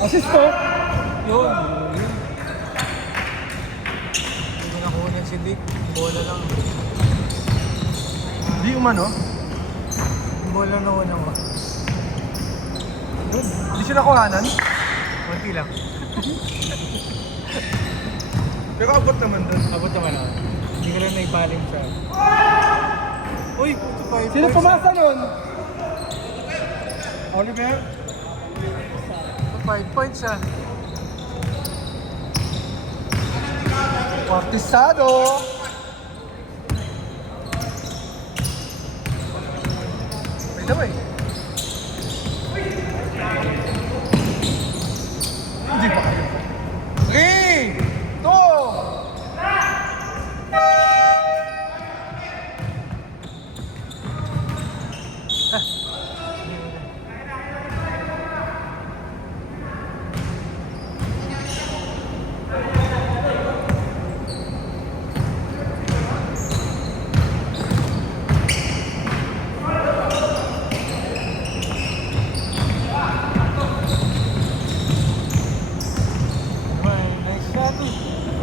Assist po. Yun. Hindi ko nakuha si Dick. Bola lang. Di umano. Bola na una ko. Yun. Di siya nakuhanan. Kunti lang. Pero abot naman doon. Abot naman ako. Hindi ko lang naipalim siya. Uy, puto 5 Sino pumasa nun? Oliver? 5 points siya. Partisado! By the way. Hindi pa kayo. 3, 2, Nice shot.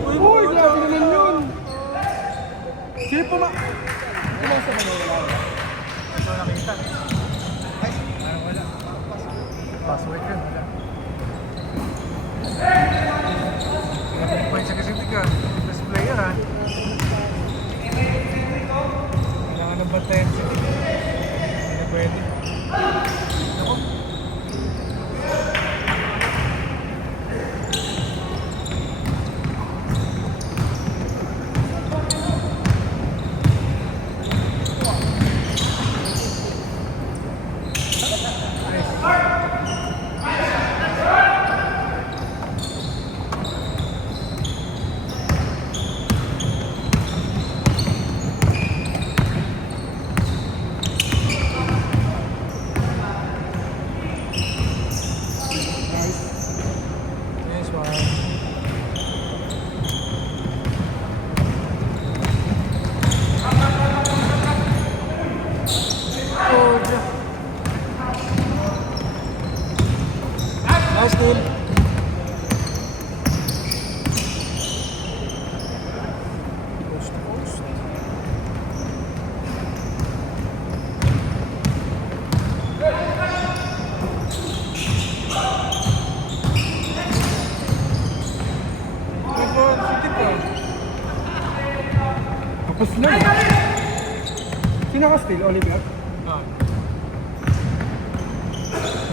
Uy, grabe naman yun! Sino pumasa ba wala? Ito nakita. Parang wala. Password yun. Wala. 3 points siya kasi Dick ah. Best player ah. Kailangan ng bantayan si Dick. Hindi na pwede. Ako. Nice one. Oh, nice goal. Post to post. City po. Tapos na eh. Sino ka still, Oliver? Ah.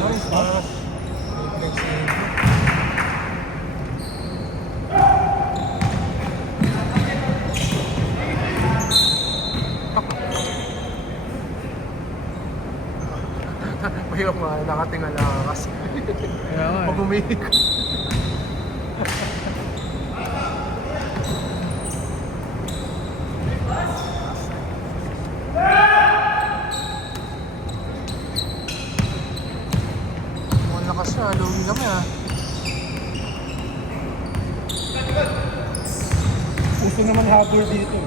Nice pass. Next game. Mahirap nga, nakatingala ka kasi. Kaya nga Pag umihi ko. Mukhang lakas siya, luwi lang ah. Gusto naman habol dito.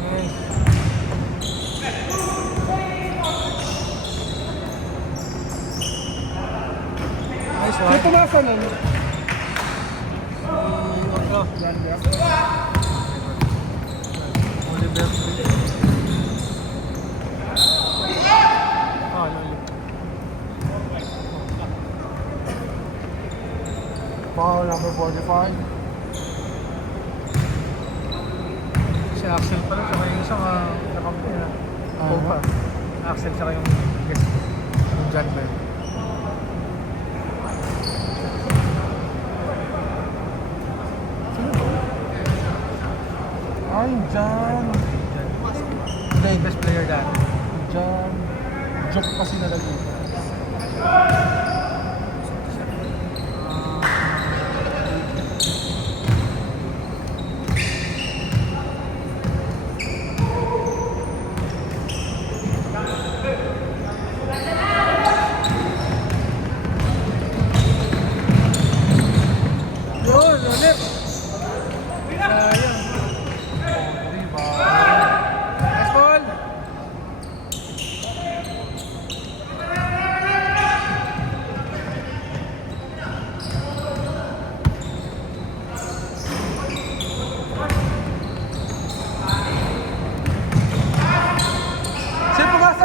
Yes. Nice Sino one. pumasa nun? Otro. Lander. Oliver. Ah, lalo. Foul number 45. Si Axel pala, saka yung isang nakampi na. Ah. Pa. Axel saka yung guest. Yung John Bell. Ay, Jan. Hindi, best player dati. Jan. Joke kasi nalagay.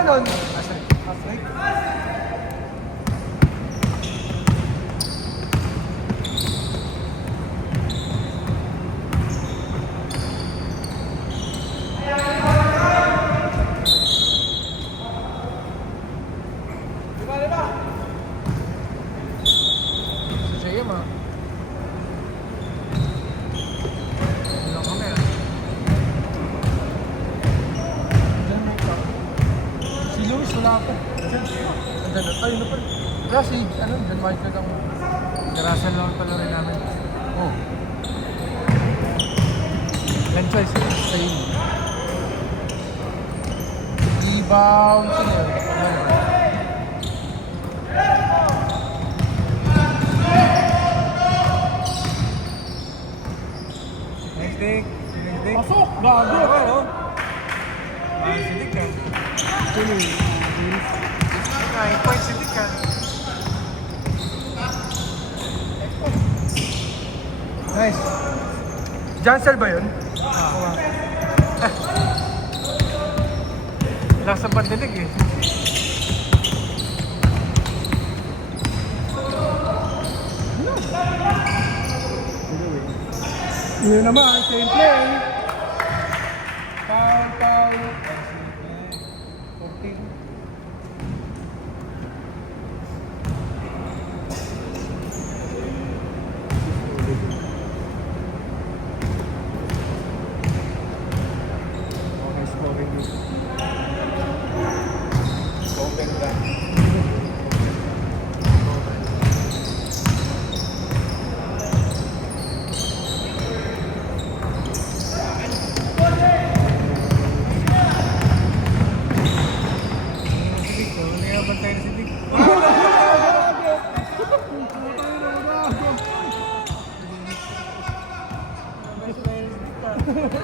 nun? Asrik. Asrik. Sa siya ma. Ano kami ah? Diyan may ka. Si Luis wala pa. Diyan. Andyan na. Tayo na pa. Wala si, ano, John Michael lang. Garasan lang pala rin namin. Oh. Land choice. Same. Rebound. Sino yun? Ano ba? Next day. Next day. Pasok! Gago! Ano? Sidik ka. Sino yun? Ay, point sidik ka. Nice. Jansel ba yun? Lasa pandinig eh. Yun naman, same play. Foul, foul. 14. Okay, scoring dito. Open ka.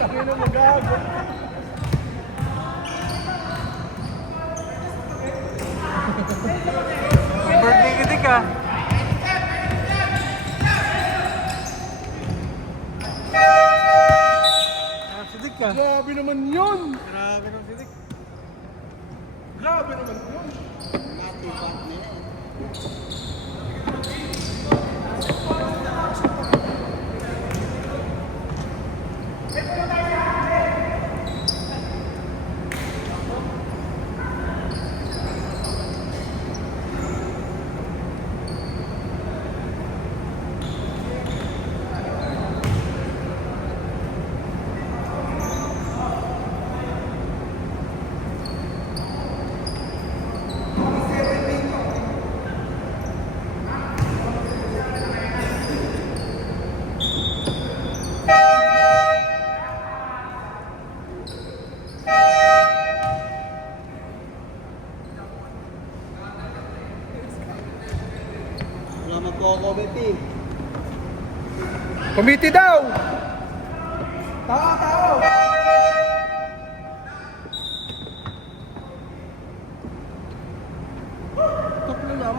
Tangina mo, gago. Birthday ka dik ah. Sidik ka. Grabe naman yun! Grabe ng sidik. Grabe naman yun! Wala magko-comment eh. Committee daw! Tao, tao! Tok na lang.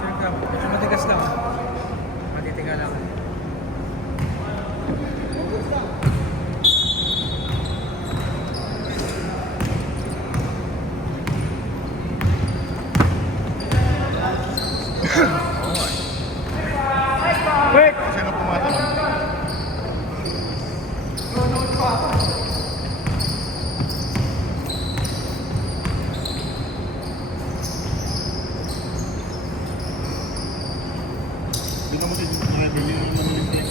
Sir ka, medyo matigas lang. Matitiga lang. Quick! Sino pumatanong? Hindi naman si Rebel yung manilintin.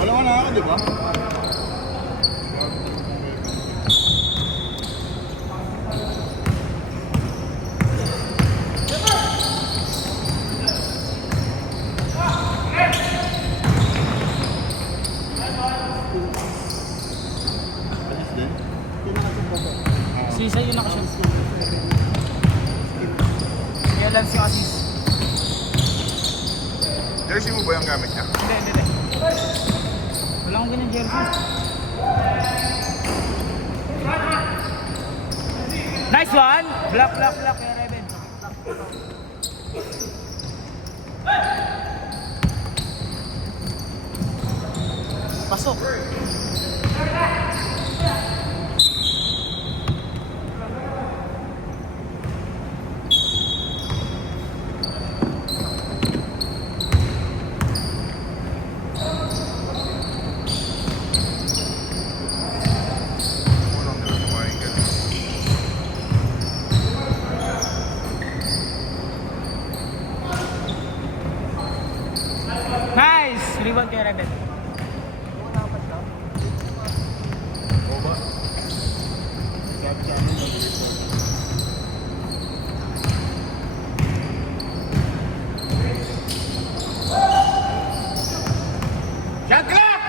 Wala ka na ako, di ba? Ayos din. Sisa yun nakashoot. Kaya lang si Asis. Jersey mo ba yung gamit niya? Hindi. Wala akong ganyan jersey. Nice one! Block, kaya Reven. Pasok. Walang nila kumain ka. Nice! Rebound kay Rebel. Oo ba? Sabi sa amin, mabilis na. Shot clock!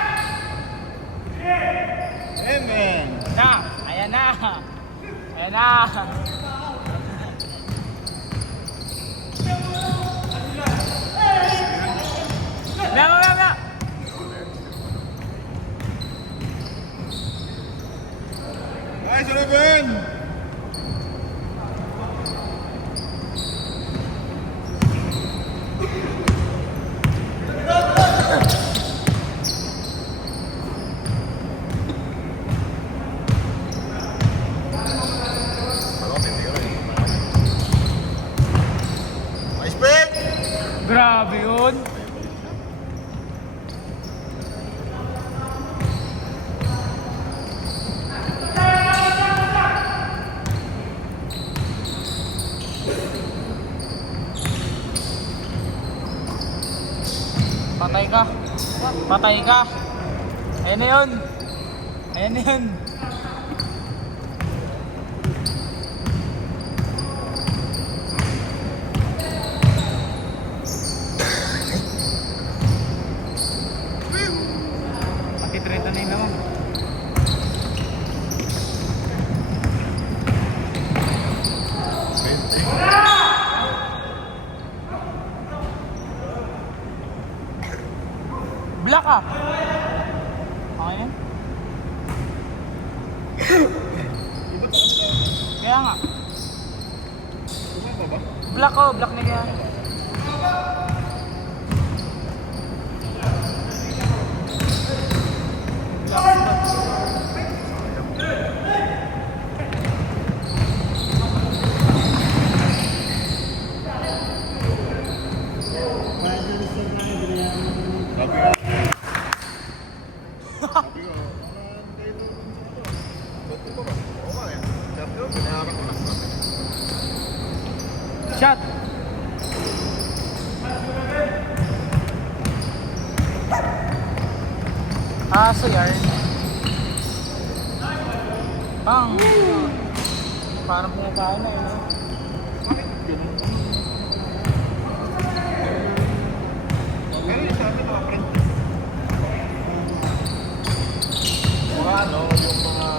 Amen! Na! Ayan na! Ayan na! Maya! Nice, Ruben! Nice pick! Grabe yun! Patay ka! Patay ka! Ayan na yun! Ayan na yun! Pati 30 na yun naman. Black ah! Okay yan? Kaya nga. Black oh, black na kaya. Sabi nga. Sabi ko, ba't ko ba? Oo nga eh. Sabi ko, pinaharap ko lang sa akin. Shot! So yard. Parang pumakain na yun. Pero yung sabi mga friend. Mga ano, yung mga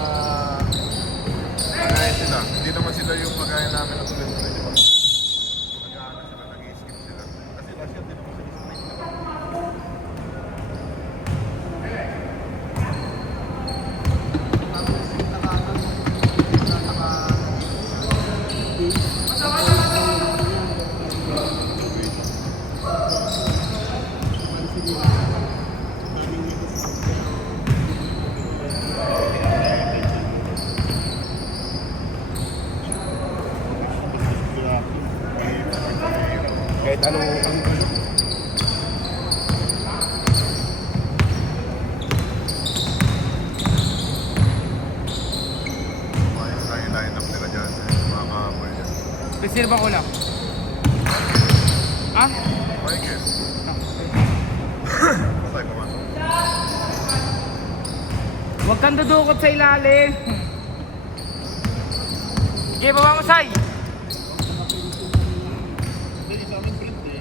kagaya sila. Hindi naman sila yung kagaya namin na tuloy-tuloy, di ba? Nag-aano sila, nag-i-skip sila. Kasi last year, di naman sila straight na. Kahit anong Mayos lang yung line-up nila dyan, mga kahabol dyan. Reserve ako lang. Ah? Michael, patay pa man. Huwag kang dudukot sa ilalim. Okay, baba mo, Sai. Hindi, sa amin print eh.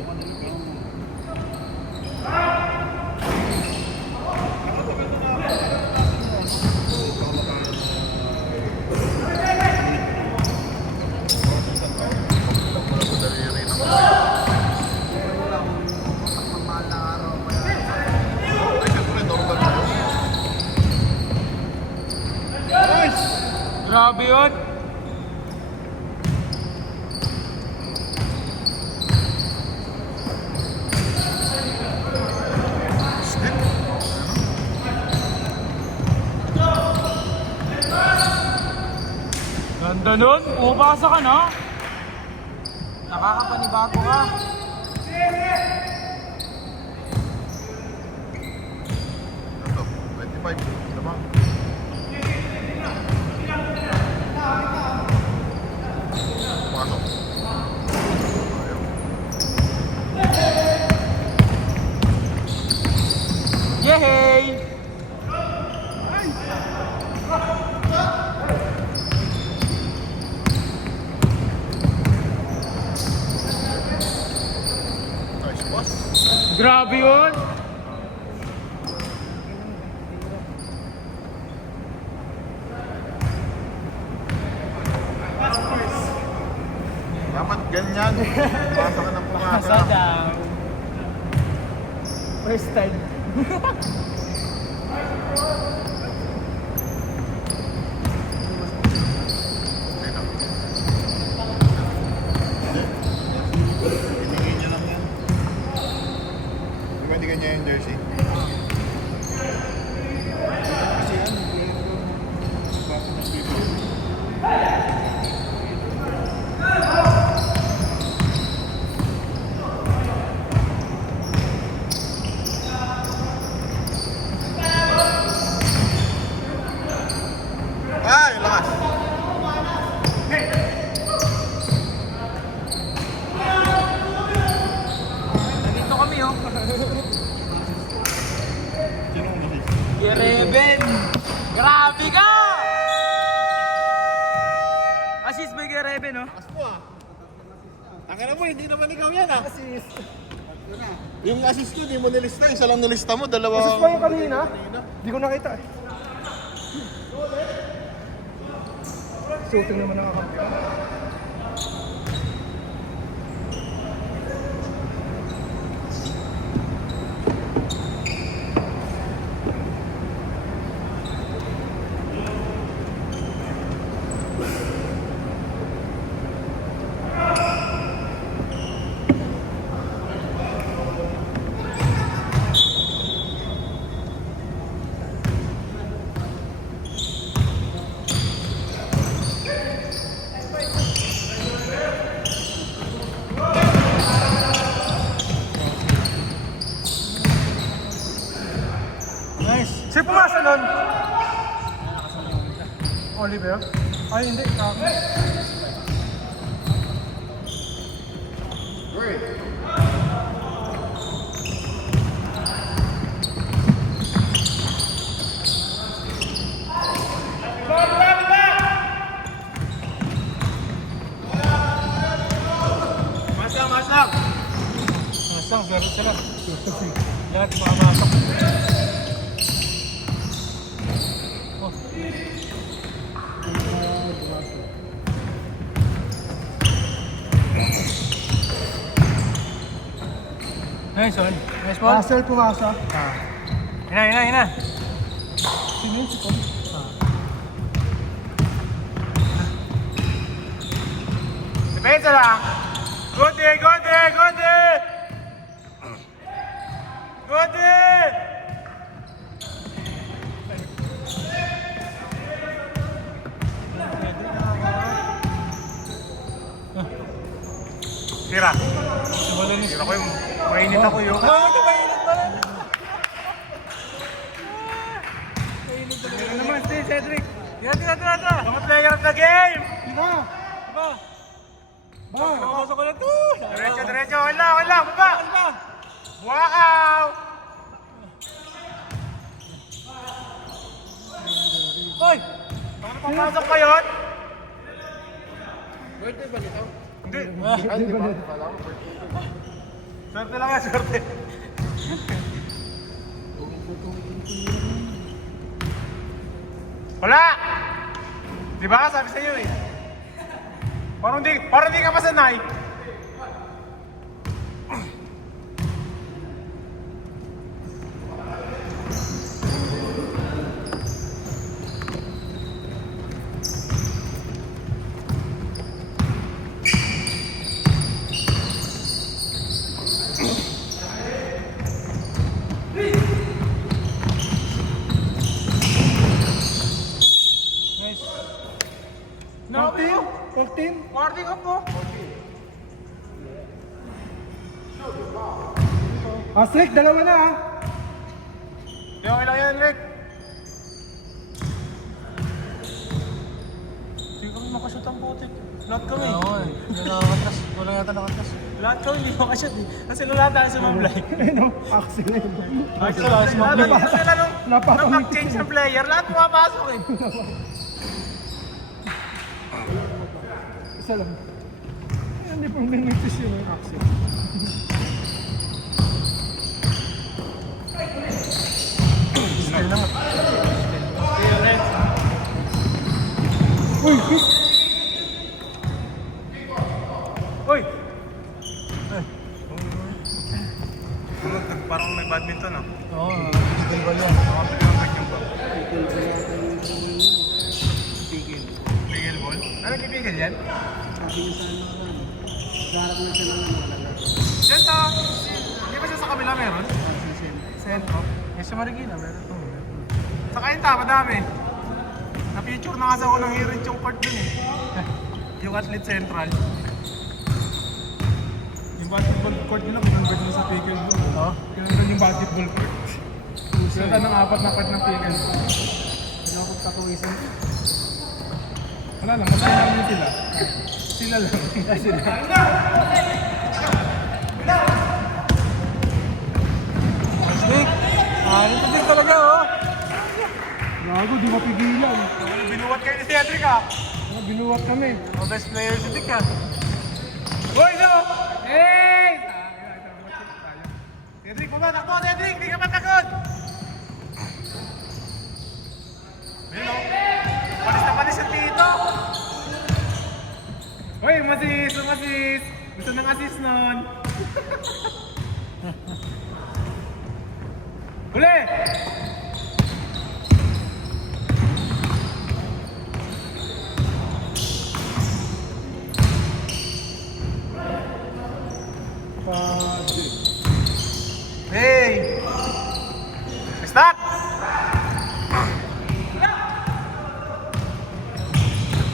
Grabe yun. Ganda nun, pumapasa ka na. Nakakapanibago ka. Ito, 25. Lamang. Pasok. Ayaw. Yehey! Nice pass. Grabe yun! Dapat ganyan. Pumasa ka ng pumasa. Sada. First time. Okay na. Hindi. Ibigay niya lang yan. Pwede ganyan yung jersey. Kasi yan, ay, lakas. Nandito kami oh. Sino ang masis? Yereven! Grabe ka! Assist by Yereven oh. Lakas mo ah. Tangina mo, hindi naman ikaw yan ah. Yung assist ko, di mo nilista. Isa lang nilista mo, dalawa. Assist ba yung kanina? Hindi ko nakita eh. Shooting naman nakakampi. Nice. Sino pumasa nun? Oliver? Ay, hindi. Masang, swerte sila. Lahat pumasok. Oh. Nice one. Nice ball. Russell pumasa. Hina. Sino yun si Paul? Depensa lang. Good! Tira. Tira ko yung mainit ako yun. Tira naman si Cedric. Tira. Mga player of the game. Diba? Nakapasok ko na to. Diretso. Wala. Baba. Wow. Hoy. Paano papasok pa yun? Birthday ba nito? Hindi. Ay, di ba? Kala ko birthday. Swerte lang yan, swerte. Wala! Di ba? Sabi sa iyo eh. Parang di ka pa sanay. Nice. Nabi 14? Warning up po. Strict, dalawa na ah. Okay lang yan, Rick. Hindi kami makashoot ang putik. Lahat kami. Oo eh. Hindi nakakatas. Wala yata nakatas. Lahat kami hindi makashoot eh. Kasi lahat tayo sa Mablay. Ano? Axel eh. Axel, ah, small play. Kasi nung nag-change ng player, lahat pumapasok eh. Isa lang. Hindi pang minutes yun yung Axel. Still na. Uy! Uy! Parang may badminton ah. Oo, physical ball yan. Pigil ball. Ano kipigil yan? Diyan sa... Hindi ba siya sa kabila meron? Sentro. Eh, sa Marikina, meron to. Sa Kainta, madami. Na-picture na kasi ako ng Hirit yung court dun eh. Yung Athlete Central. Yung basketball court nila, pinunod nila sa pickle ball. Oo. Pinunod yung basketball court. Sila ng apat na court ng pickle. Hindi ako pagkakawisan. Wala lang, mas kailangan sila. Sila lang. Sila. Stick! Ah, ito din talaga, oh. Gago, di mapigilan. Binuwat kayo ni Cedric ah. Binuwat kami. Oh, best player si Dick, ah. Hoy, no! Hey! Cedric, baba, takbo, Cedric! Hindi ka matakot! Hello? Panis na panis yung tito! Hoy, masis! Masis! Gusto ng assist nun. Huli! Hey! Stop!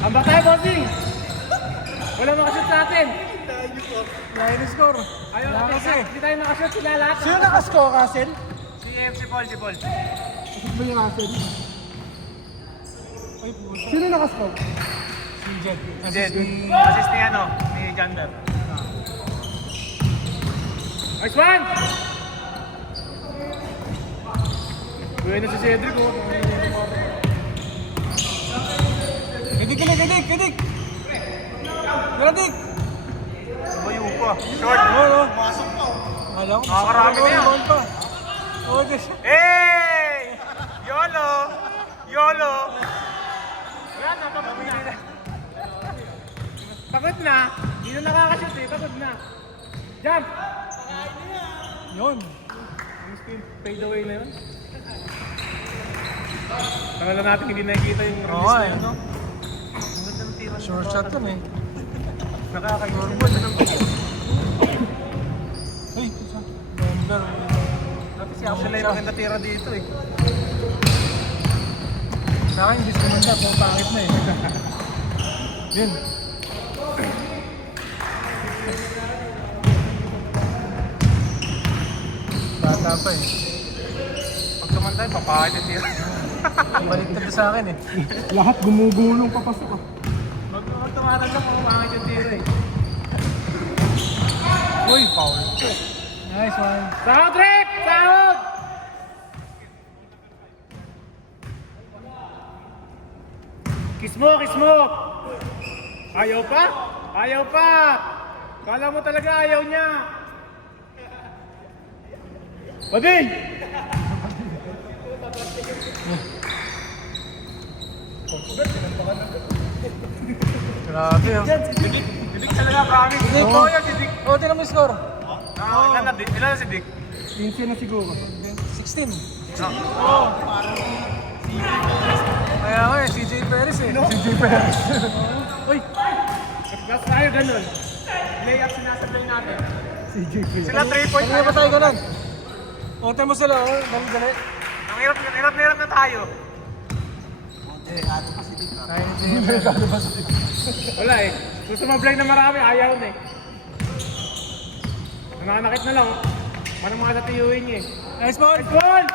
Ambak tayo, bossing! Wala makashoot sa atin! Line score. Ayaw Wala kasi. Hindi tayo makashoot sila lahat. Sino nakascore, Russell? Si Paul, si Paul. Assist ba yung Russell? Ay, puso. Sino nakascore? Si Jed. Jed, assist ni ano, ni Jander. Nice one! Buena si Cedric, oh. Gadik, gadik, gadik! Gadik! Tumayo pa. Short. Oo, oh. Masok pa. Alam ko. Nakakarami na yan. Ball pa. Oh, Diyos. Hey! YOLO! YOLO! Wala na, pagod na. Pagod na. Hindi na nakakashoot eh, pagod na. Jump! Yun. Yung spin fade away na yun. Tagal lang natin hindi nakikita yung Oo, release na eh. yun. Ang ganda ng tira. Short shot yun, eh. Nakakaigor. Uy, pusa. Denver. Dati si Axel ay maganda tira dito eh. Sa akin, hindi sumanda. Kung pangit na, eh. Yun. Bata pa, eh. Pag tumantay, papakit yung tira. Baliktad sa akin, eh. Lahat gumugulong papasok ah. Pag tumatag lang, papakit yung tira eh. Uy, foul. Nice one. Sahod, Rick! Sahod! Kiss mo, kiss mo! Ayaw pa? Ayaw pa! Kala mo talaga ayaw niya! Bading! Grabe, oh. Didik talaga, promise. Didik, Oo, yan si Dick. Oh, tinan mo yung score. Ilan na si Dick? 15 na siguro. 16. Oo. Kaya nga, eh, CJ Perez, eh. CJ Perez. Uy, Gas tayo ganun. Layup sinasablay natin. Sila 3 points. kanina pa tayo ganun. O, tinan mo sila, oh. Dali, dali. Ang hirap na hirap na tayo. Wala eh. Gusto mablay na marami, ayaw na eh. Nananakit na lang. Manang mga natiyuhin niya eh. Nice ball! Nice ball!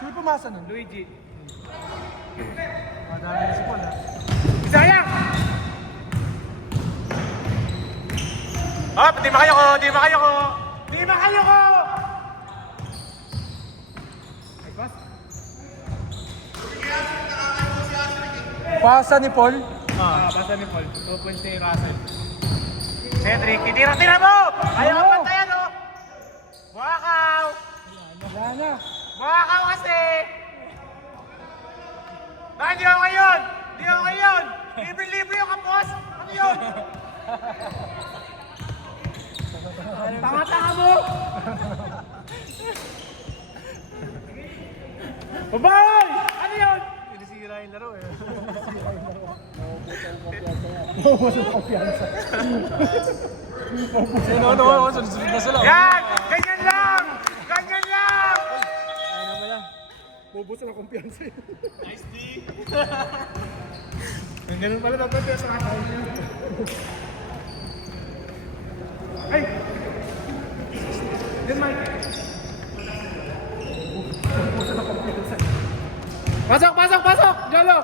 Sino pumasa nun? Luigi. Madami na si Paul ha. Isaya! Hop! Di makayo ko! Di makayo ko! Di makayo ko! Ay, boss. Pasa ni Paul. Basta ni Paul. 2 points ni Russell. Cedric, titira-tira mo! Ayaw ka pantayan o! Wakaw! Wala na. Wakaw kasi! Bakit di ako ngayon? Di ako ngayon! Libre-libre yung kapos! Ano yun? Tanga-tanga mo! Babay! Ano yun? Sinisira yung laro eh. Sino ano? Sunod-sunod na sila. Yan! Ganyan lang! Ganyan lang! Bubos na kumpiyansa eh. Ganun pala dapat yung sa akin. Ay! Then Mike. Pasok! Pasok! Pasok! Jolo!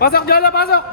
Pasok! Jolo! Pasok!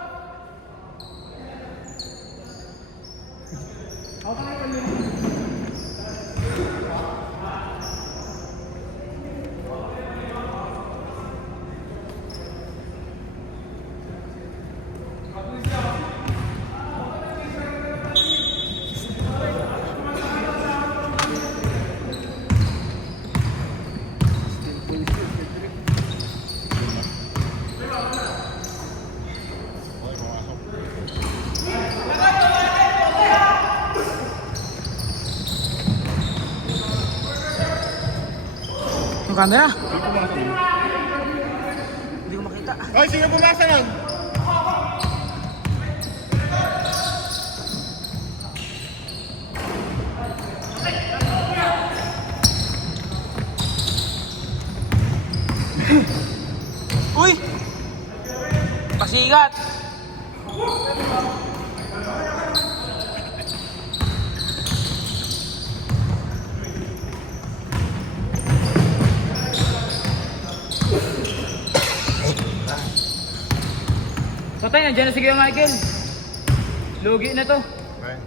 Yung camera. Hindi ko makita. Ay, sino pumasa nun? Uy! Pasigat! Patay, nandiyan na si Kuya Michael. Lugi na to. Okay.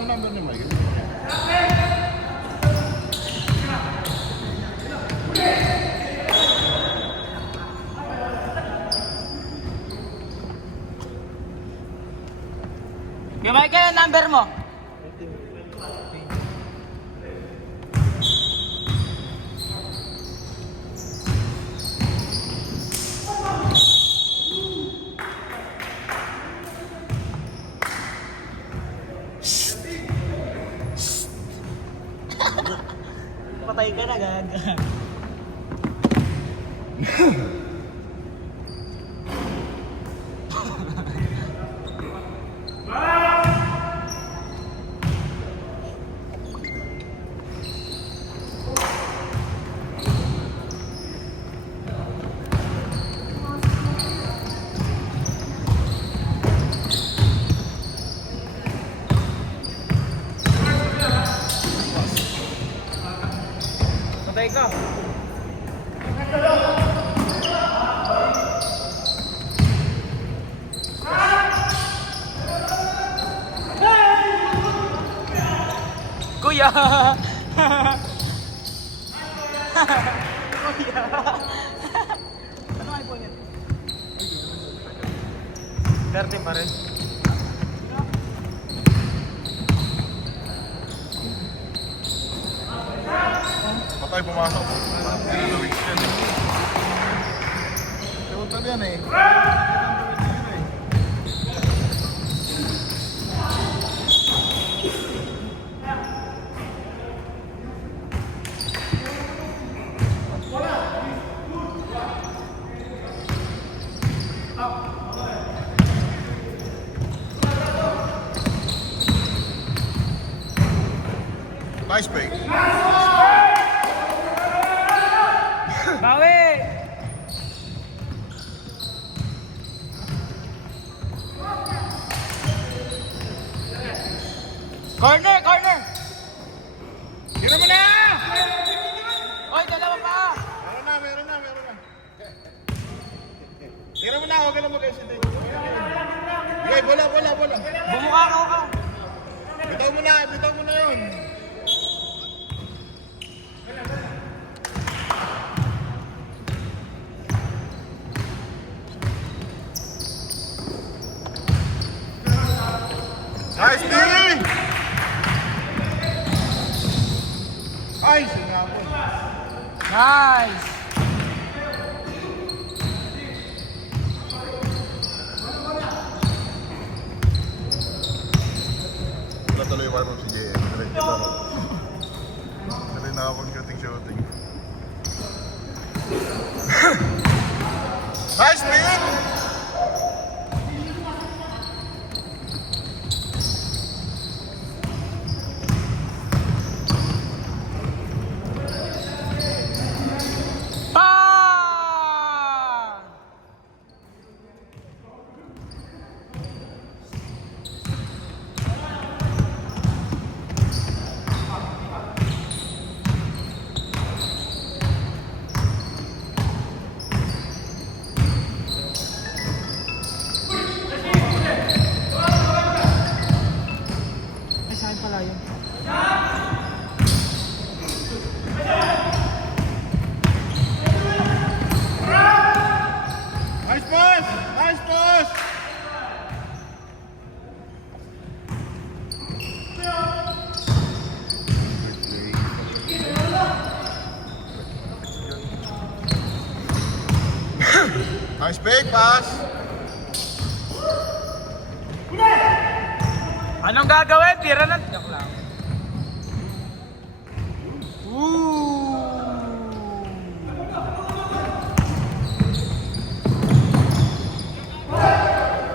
Ano number ni Mike? Yung Michael, ang number mo? Patay ka na, gaga. Patay ka. Kuya! Kuya! Ano iPhone yan? 30 pa rin. Patay pumasok. Hindi na Luigi yan eh. Total yan eh. Nice fake. Bawi! Corner! Corner! Tira mo na! Oy, dalawa pa! Meron na. Tira mo na, huwag ka na mag-hesitate. Okay, bola. Bumukha ka! Bitaw mo na yun. Nice, D! Ay, sinapon. Nice! Wala tuloy yung warm-up si JM. Tuloy na ako shooting. Nice, man! Pa! Ay, saan pala yun? Nice pass! Nice big pass! Anong gagawin? Tira na. Joke lang. Ooh!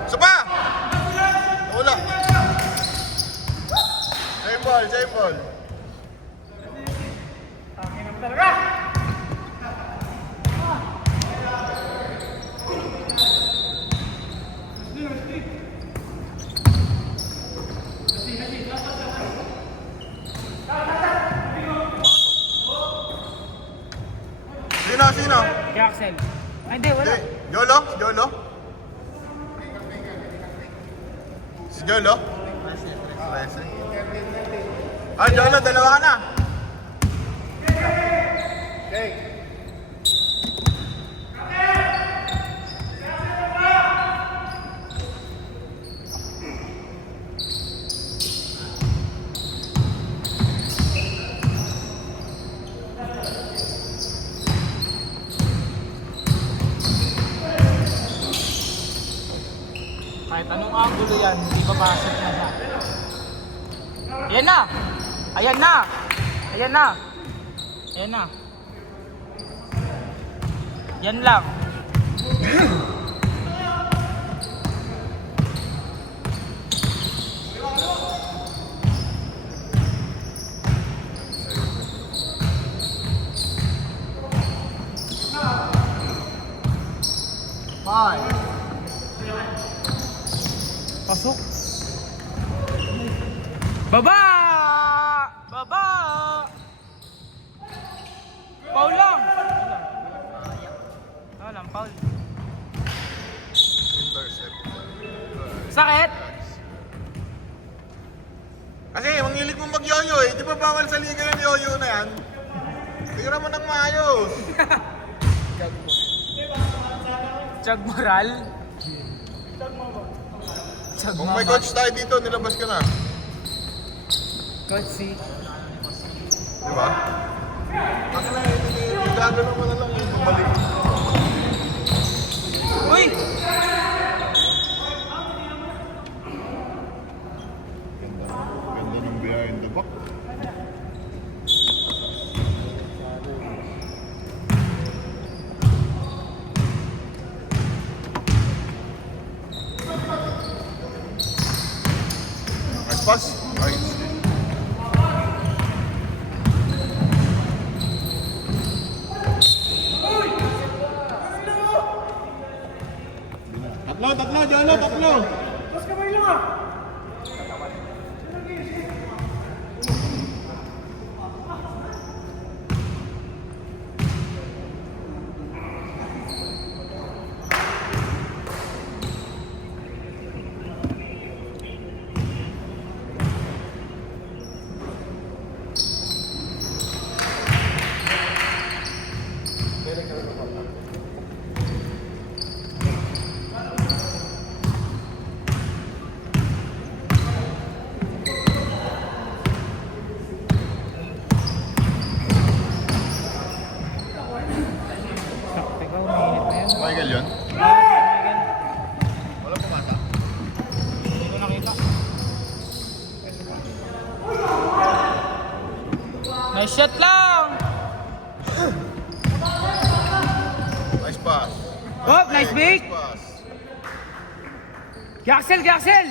Isa pa! Wala. Same ball. Sino? Kay Axel. Ay, hindi, wala. Jolo? Si Jolo? Ah, Jolo, dalawa ka na. Kahit anong angulo yan, hindi papasok na siya. Ayan na! Ayan na! Ayan na! Ayan na! Yan lang. Pasok. Baba! Baba! Paul lang! Walang Paul. Intercept. Sakit? Kasi mangilig mo mag-yoyo eh. Di ba bawal sa liga yung yoyo na yan? Tira mo ng maayos. Chag moral? Kung may coach tayo dito, nilabas ka na. Coach C. Di ba? Ang na gagano mo na lang yung bumalik. Uy! Ganda ng behind the back. Nice pass. Nice. Jolo, tatlo. Tapos kamay lang ah. Teka, umiinit na yan. Michael yun? Wala pumata. Hindi ko nakita. Nice shot lang! Nice pass. Oh, nice bait! Nice pass. Gaxel, Gaxel!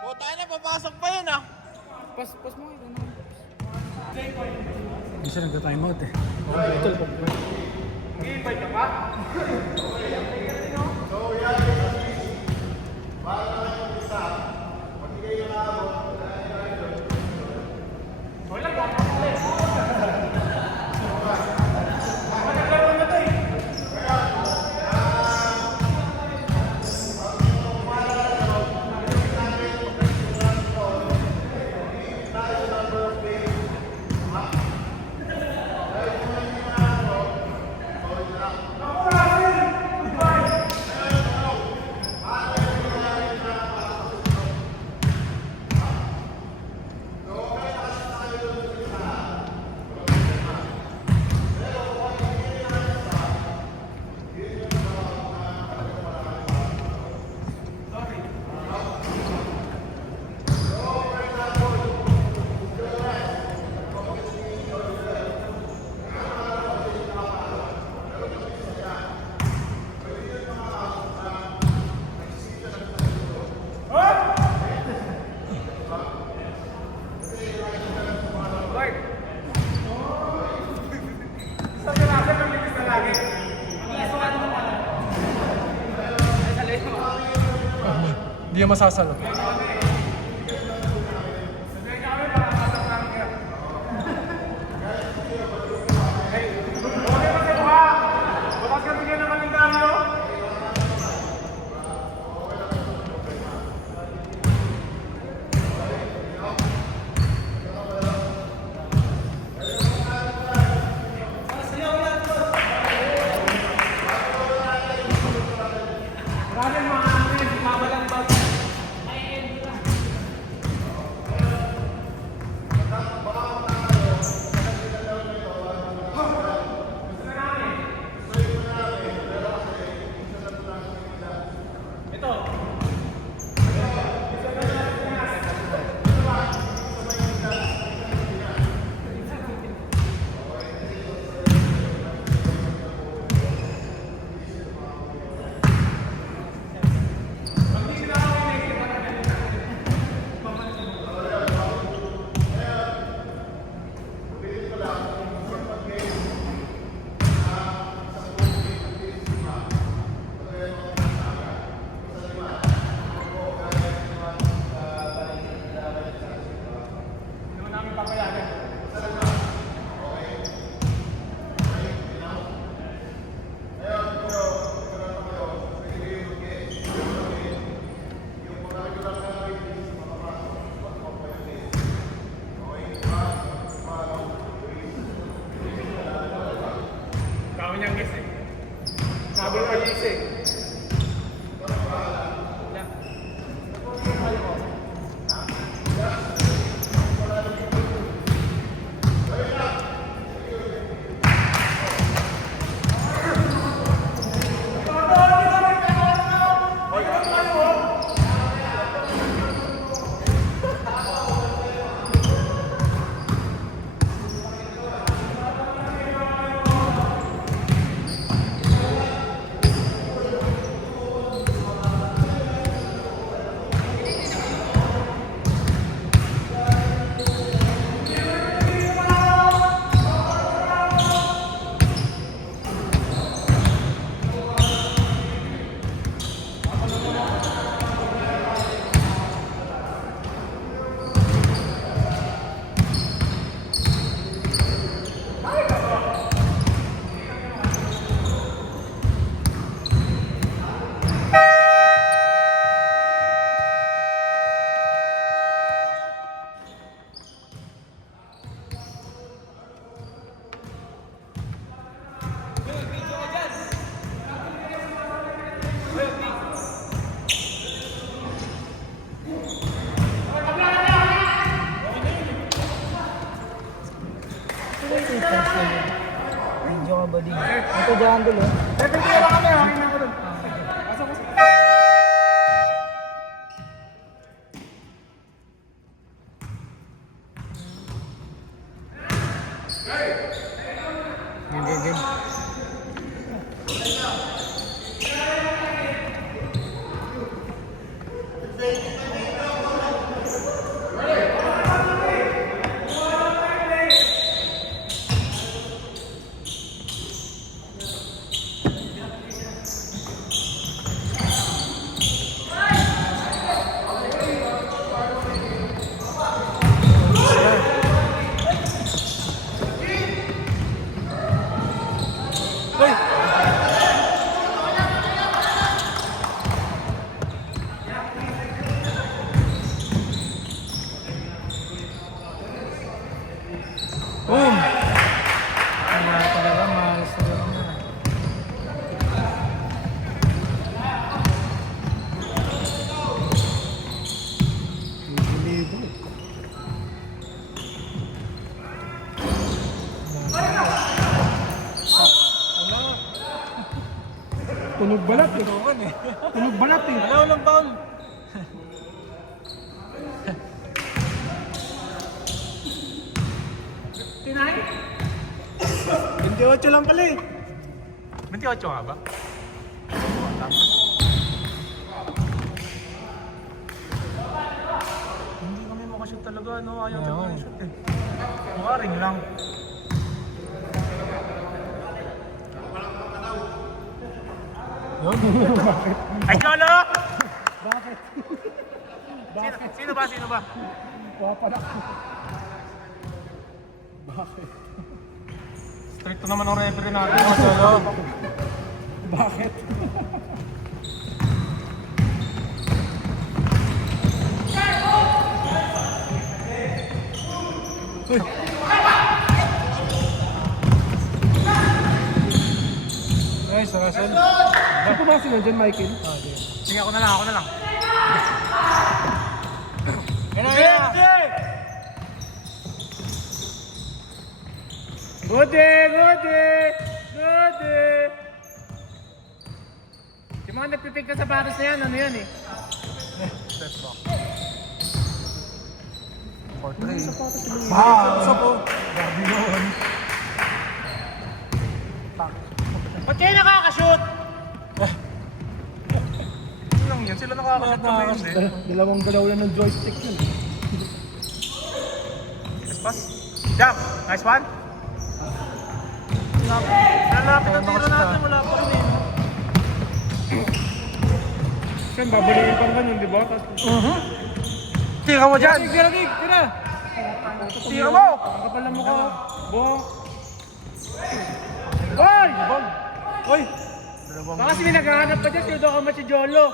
Puta na, papasok pa yun ah. Pas mo ito na. Hindi siya nagka-time out eh. Mag-i-invite ka pa? Hindi yan masasalo. Bukas ka bigyan ng kalendaryo? Maraming mga amin, mabalang bag. Kami niyang gising. Sabol pa gising. Video ka ba din? Ito dyan dulo. Seven kaya lang kami, hangin na ako dun. Pasok, pasok. Game. Boom! Wala talaga, mahalas talaga na. Libo. Tunog balat eh. Tunog balat eh. Wala walang foul. Tinay? 28 lang pala eh. 28 nga ba? Hindi kami makashoot talaga, no? Ayaw talaga yung shoot eh. Makaring lang. Ay, Cholo! Bakit? Sino ba? Papanak. Bakit? Stricto naman ang referee natin, mga Cholo. Bakit? Nice, Russell. Ako ba sila dyan, Michael? Sige, ako na lang. Yan na, Gode! Yung mga nagpipig ka sa patos na yan, ano yan eh? Sa po. Grabe yun. Ba't kayo nakakashoot? Yun lang yan, sila nakakashoot kami hindi. Dalawang galaw lang ng joystick yun. Nice pass. Jump! Nice one! Lalapit ang tiro natin, wala pa rin eh. Saan, babalikin pang ganun, di ba? Tira mo dyan! Tira! Tira mo! Ang kapal na mukha. Bong! Goal! Uy! Baka kasi may naghahanap pa dyan, sino daw ka si Jolo?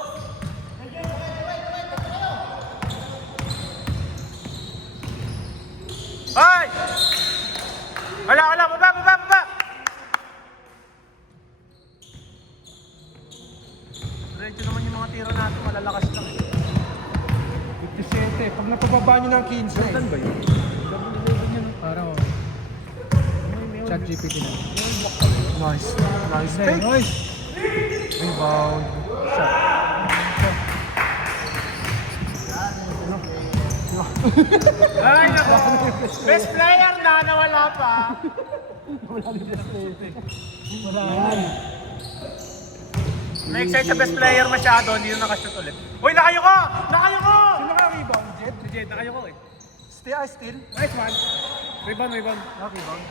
Ay! Wala! Baba! Diretso naman yung mga tiro natin, malalakas lang eh. 57. Pag napababa nyo ng 15. Saan ba yun? Parang Chat GPT na. Nice Hey, take! nice. Rebound! Shot! Ay, nako! Best player na, nawala pa. Na-excite sa best player masyado, hindi na nakashoot ulit. Uy, nakayo ko! Sino naka-rebound? Jet? Si Jed, nakayo ko eh. Still? Nice one. Rebound. Naka-rebound.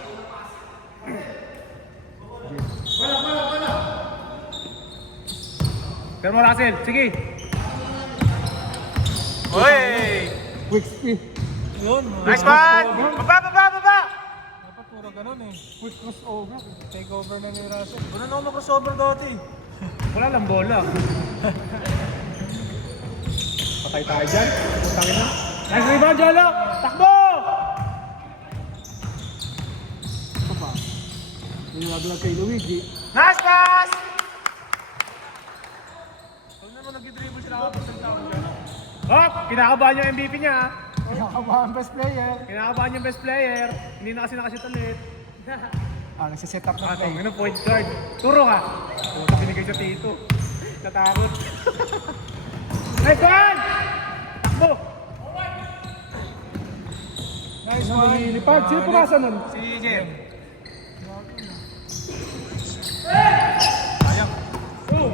Pero mo Russell, sige. Uy! Quick speed. Yun. Nice one! Baba! Dapat puro ganun eh. Quick crossover. Take over na ni Russell. Wala na ako mag-crossover dati. Wala lang bola. Patay tayo dyan. Tangin na. Nice rebound, Jolo! Takbo! Ito pa. Nilabalag kay Luigi. Nice pass! Huwag naman nag-dribble sila ako sa tao dyan. Hop! Kinakabahan yung MVP niya. Nakakabahan best player. Kinakabahan yung best player. Hindi na kasi nakashoot ulit. Nagsiset up ng play. Ano, point guard. Turo ka. Turo ka binigay sa Tito. Natakot. Nice one! Takbo! Nice one. Lumilipad. Sino pumasa nun? Si Jem.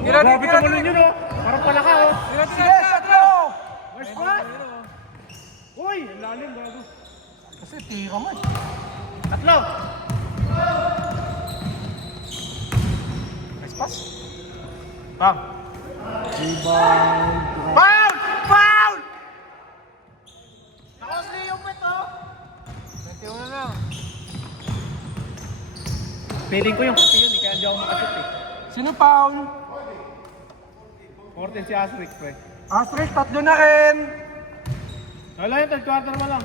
Grabe tumulong yun, oh. Parang palaka, oh. Sige, Satro! Nice one! Uy! Ang lalim, bago. Kasi tira mo. Tatlo! Nice pass. Bang! Rebound. Foul! Foul! Nakosli yung pet, oh. 21 na lang. Feeling ko yung kasi yun, kaya hindi ako makashoot, eh. Sino foul? 14 si Asrick, pre. Astrid, tatlo na rin. Wala yun, third quarter mo lang.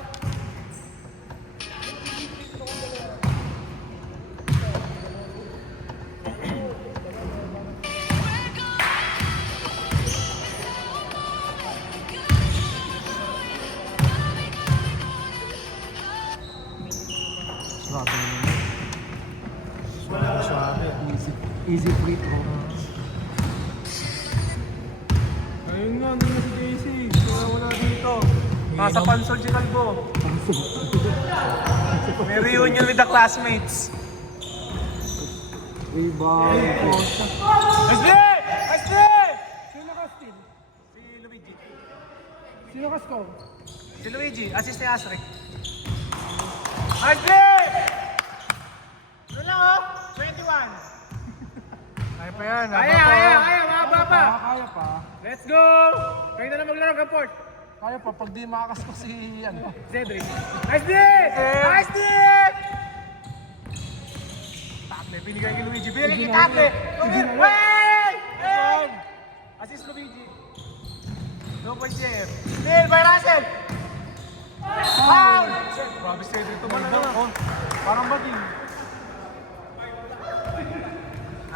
Grabe naman. Suave. Easy free throw. Ayun nga, nandun na si JC. Kaya wala dito. Nasa pansol si Calvo. May reunion with the classmates. Rebound. SD! SD! Sino naka-steal? Si Luigi. Sino ka-score? Si Luigi, assist ni Asrick. SD! Ano lang, oh? 21. Kaya pa yan. Kaya, mababa pa. Kaya pa. Let's go! Kayo na lang maglaro ng port. Kaya pa. Pag di makakaskor si ano. Cedric. SD! SD! Takle, binigay kay Luigi. Binigay kay Takle! Wait! Wait! Assist Luigi. 2 points here. Steal by Russell! Foul! Grabe Cedric, tumalang na. Parang bading.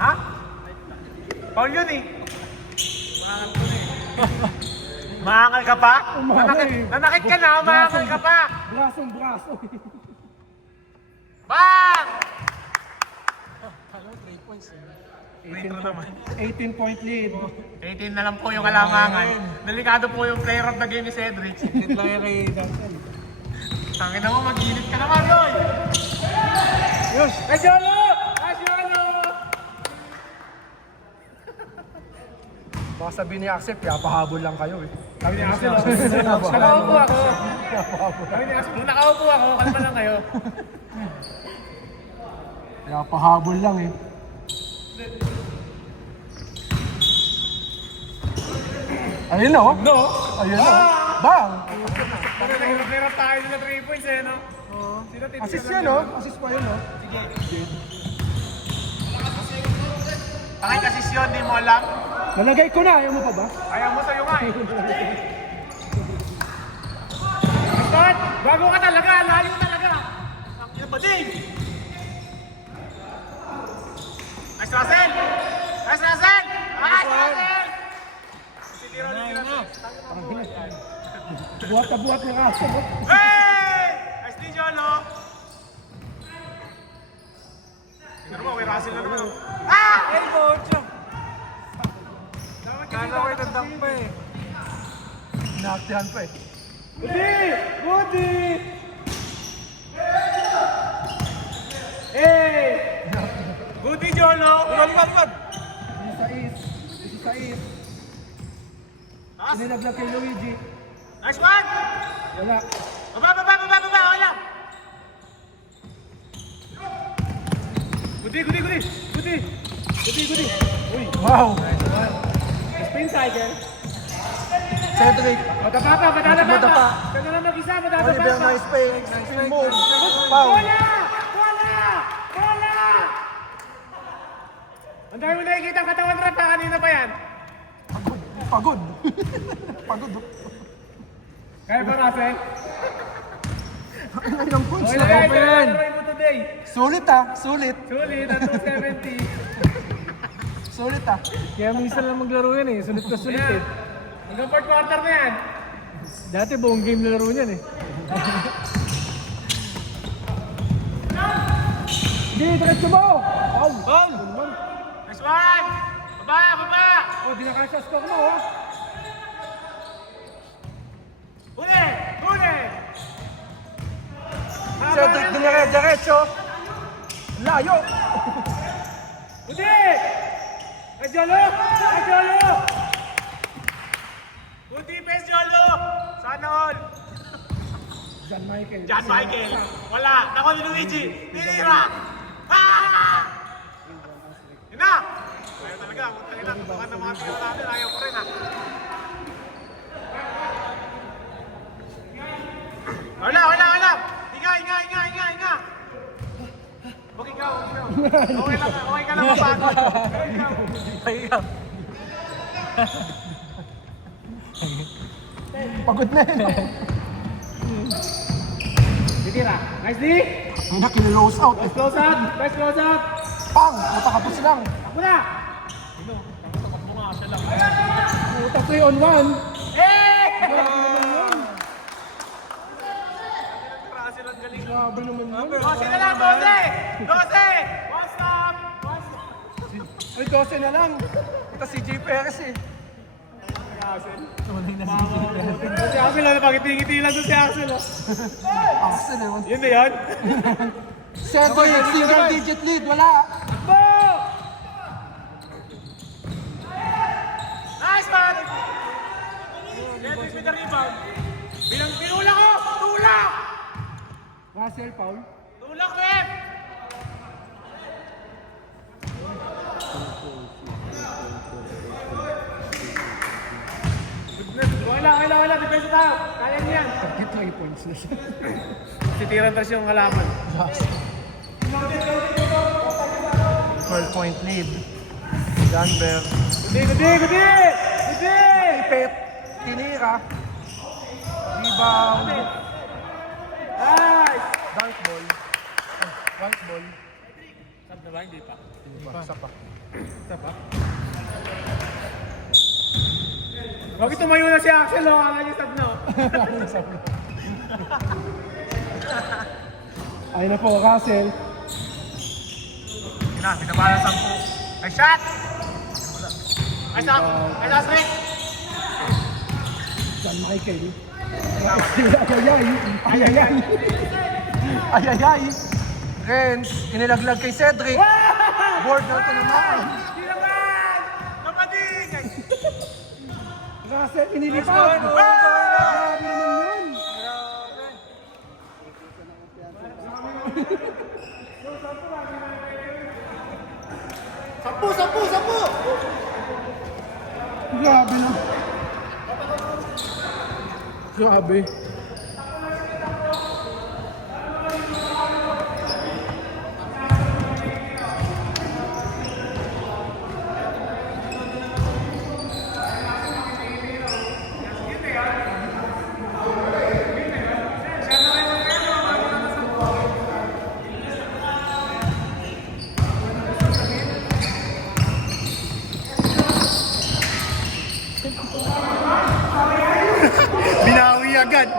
Ha? Foul yun eh. Maangal ka pa? Nanakit ka na, maangal ka pa! Braso. Bang! Ano, 3 points. 18-point lead. 18 na lang po yung kalamangan. Delikado po yung player of the game ni Cedric. Hit lang yung kay Duncan. Tangin na mo, mag-init ka naman, Roy! Yes! Kasyolo! Kasyolo! Baka sabihin ni Axel, kaya pahabol lang kayo eh. Sabi ni Axel, nakaupo ako. Sabi ni Axel, nung nakaupo ako, kalma lang kayo. Kaya pahabol lang eh. Ayun na oh. No? Ayun na oh. Bang! Pero nahirap tayo nila 3 points eh, no? Sino titira Assist lang yan oh. Assist pa yun oh. Pakit assist yun, di mo alam. Nalagay ko na, ayaw mo pa ba? Ayaw mo sa'yo nga eh. Start! Bago ka talaga, layo talaga. Ang ina ba din? Nice Russell! Nice Russell! Nice Russell! Titira ulit sila. Buhat na buhat ng aso. Hey! Nice din, Jolo! Tignan mo, may Russell na naman. Ah! Elbow, Chong. Kala ko itandang pa eh. Nakaktihan pa eh. Goody! Hey! Goody, Jolo! Lumad! Isa is. Sinilaglag kay Luigi. Nice one! Wala. Baba! Okay lang! Goody! Uy! Wow! Spin cycle. Cedric. Madapa pa! Ka na lang mag-isa, madapa Oliver, pa! nice play. Nice move. Wow. Bola! Ang dami mo nakikita ang katawan rap ha, kanina pa yan. Pagod. Pagod. Kaya ba kasi? Ilang points Okay na lang ba yan? yan, mo today. Sulit ah. Sulit. Sulit, at 270. Sulit ah. Kaya minsan lang maglaro yan eh. Sulit na sulit eh. Hanggang 4th quarter na yan. Dati buong game laro yan eh. Sige, diretso mo! Foul! Foul! Nice one! Baba! Oh, di na kasya score mo, oh! Huli! Cedric diretso! Layo! Huli! Jolo! Good defense, Jolo! Sana all! John Michael. John Michael! Wala! Nako ni Luigi! Tinira! Ah! Yun na! Ayaw talaga, punta na. Tutukan ng mga tingin natin, ayaw ko rin ha. Wala! Hinga! Okay ka. Okay ka lang mapagod. Pahigaw. Pagod na yun. Titira. Nice D! Ay na, kinilose out. Nice close out! Pang! Napakapos lang. Ako na! Utak 3 on 1. Grabe naman yun. 12 na lang, 12! 12! One stop! Ay, 12 na lang. Ito si J. Perez eh. Si Axel na napagiti-ngiti lang doon si Axel. Axel eh. Yun na yun? Cedric, single digit lead. Wala. Nice man! Cedric with the rebound. Tinulak ko! Tulak! Russell, foul. Tulak, rep! Wala. Defense tayo. Kaya niyo yan. 33 points na siya. Titiran pa siyang halaman. 12-point lead. Janber. Gudi! Pep. Tinira. Rebound. Nice! Dunk ball. Dunk ball. Sab na ba? Hindi pa. Isa pa. Huwag tumayo na si Axel, o. Akala niya sab na, o. Ayun na po, Russell. Pinabala 10. Ay, shot! Ay, shot! Ay, last break! John Michael. Ayayay. Renz, inilaglag kay Cedric. Board na ito naman. Hindi naman! Kapading! Russell, inilipad. Grabe naman yun. Sampu! Grabe na. Grabe. Binawi agad!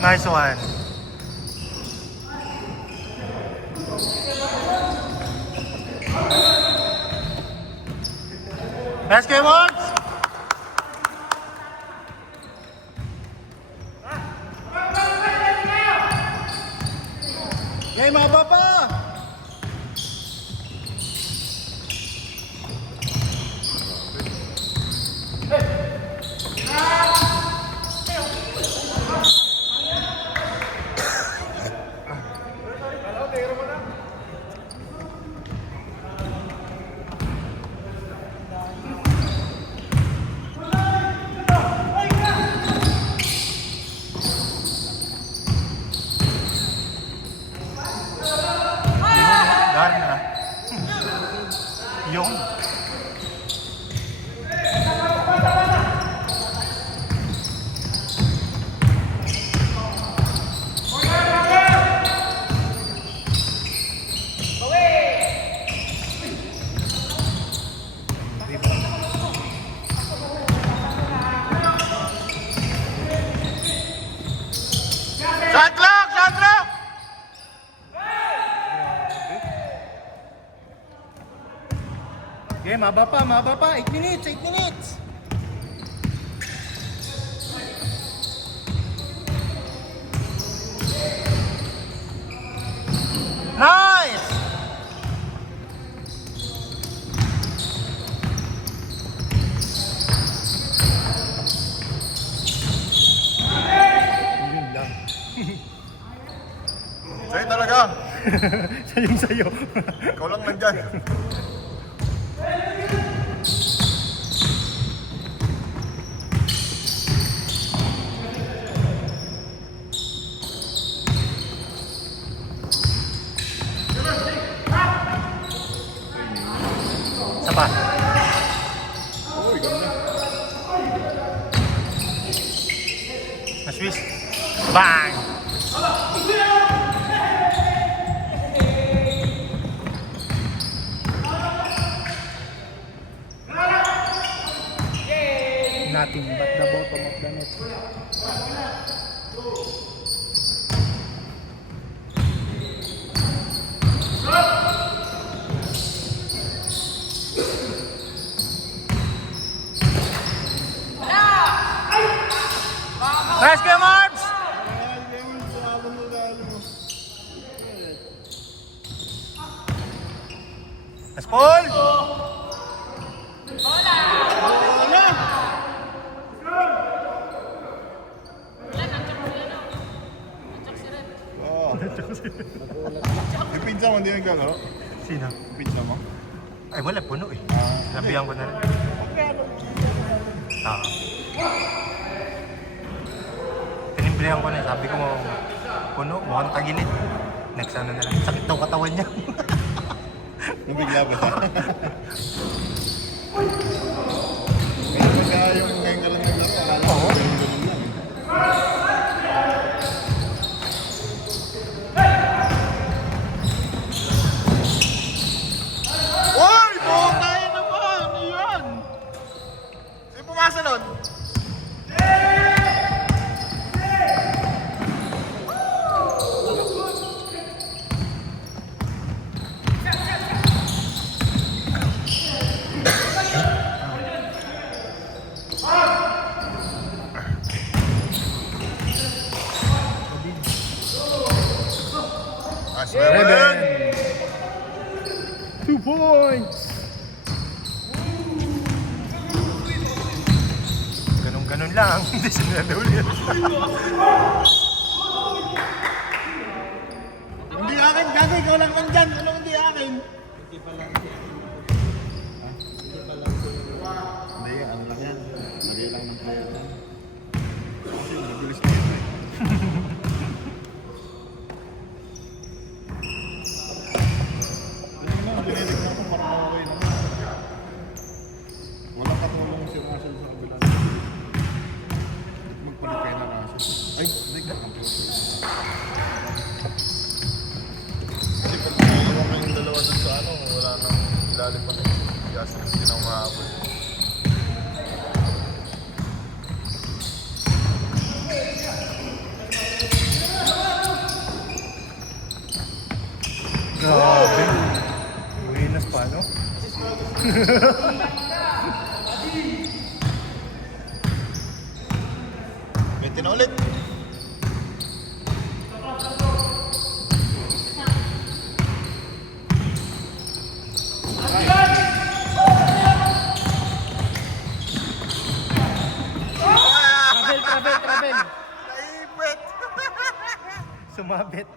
Nice one. Best game on! Game over pa! Yung. Shot clock! Shot clock! Okay, maba pa. 8 minutes, 8 minutes. Nice! Yun lang. Sa'yo talaga. Sa'yo. Ikaw lang nandyan. Sapa. Uy, ganda. Maswis. Bang! Nothing but the bottom of the net. Nice game, Arms! Nice ball! Oo. Yung pinsa mo, hindi naglalaro? Sino? Yung pinsa mo? Ay, wala, puno eh. Nabihan ko na rin. Ah. Tinimplihan ko na, sabi ko puno, mukhang tagilid. Next ano na lang, sakit daw katawan niya. Nabigla ba siya? Kaya pagka yung ngayon ka lang naglaro, akala ko yung ganun lang. Uy! Bukay naman! Ano yan? Sino pumasa nun? Seven! 2 points! Ganun lang, hindi sila ulit. Hindi akin, gago, ikaw lang nandyan. Ano hindi akin? Hindi, ano lang yan. Lagay lang ng player lang. Kasi yung mabilis na yun eh. Ano naman, dinilig na ako parang okay naman. Walang katulong si Russell sa kabila. Magpalit kayo ng Russell. Ay, hindi ka. Kasi pag naiiwan ko yung dalawa dun sa ano, wala nang ilalim pa rin. Kasi hindi na umahabol. Grabe. Buenas pa, no? May tinulit. Travel. Naipit! Sumabit.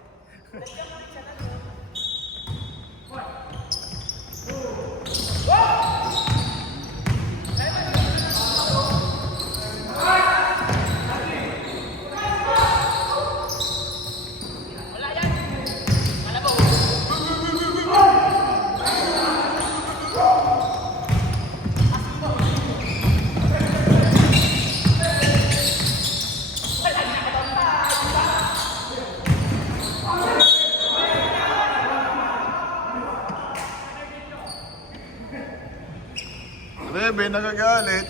Rebe, nagagalit.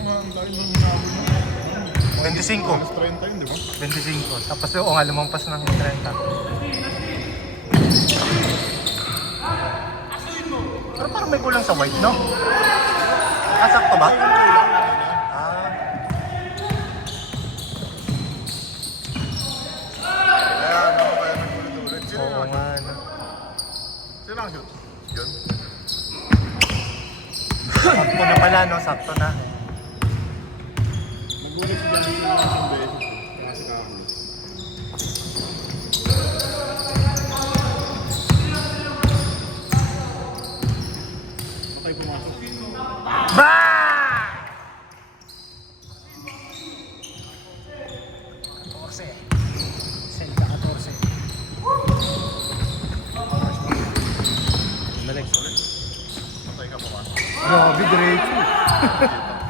Ang dami ng hinabi mo. 25. Alas 30 yun, di ba? 25. Tapos yung nga lumampas ng 30. Pero parang may kulang sa white, no? Nakasakto ba? Ah, Kaya ano, kaya nagpulit-ulit. Sino oo yung nga, no? Sino ang shoot? Yun. Sakto na pala, no? Sakto na. Magulit si Johnny sa mga isang beses. Kaya si Carlos. Bakay pumasok. Ba! 14. Selka 14. Balik. Patay ka pumasok. Grabe, diretso.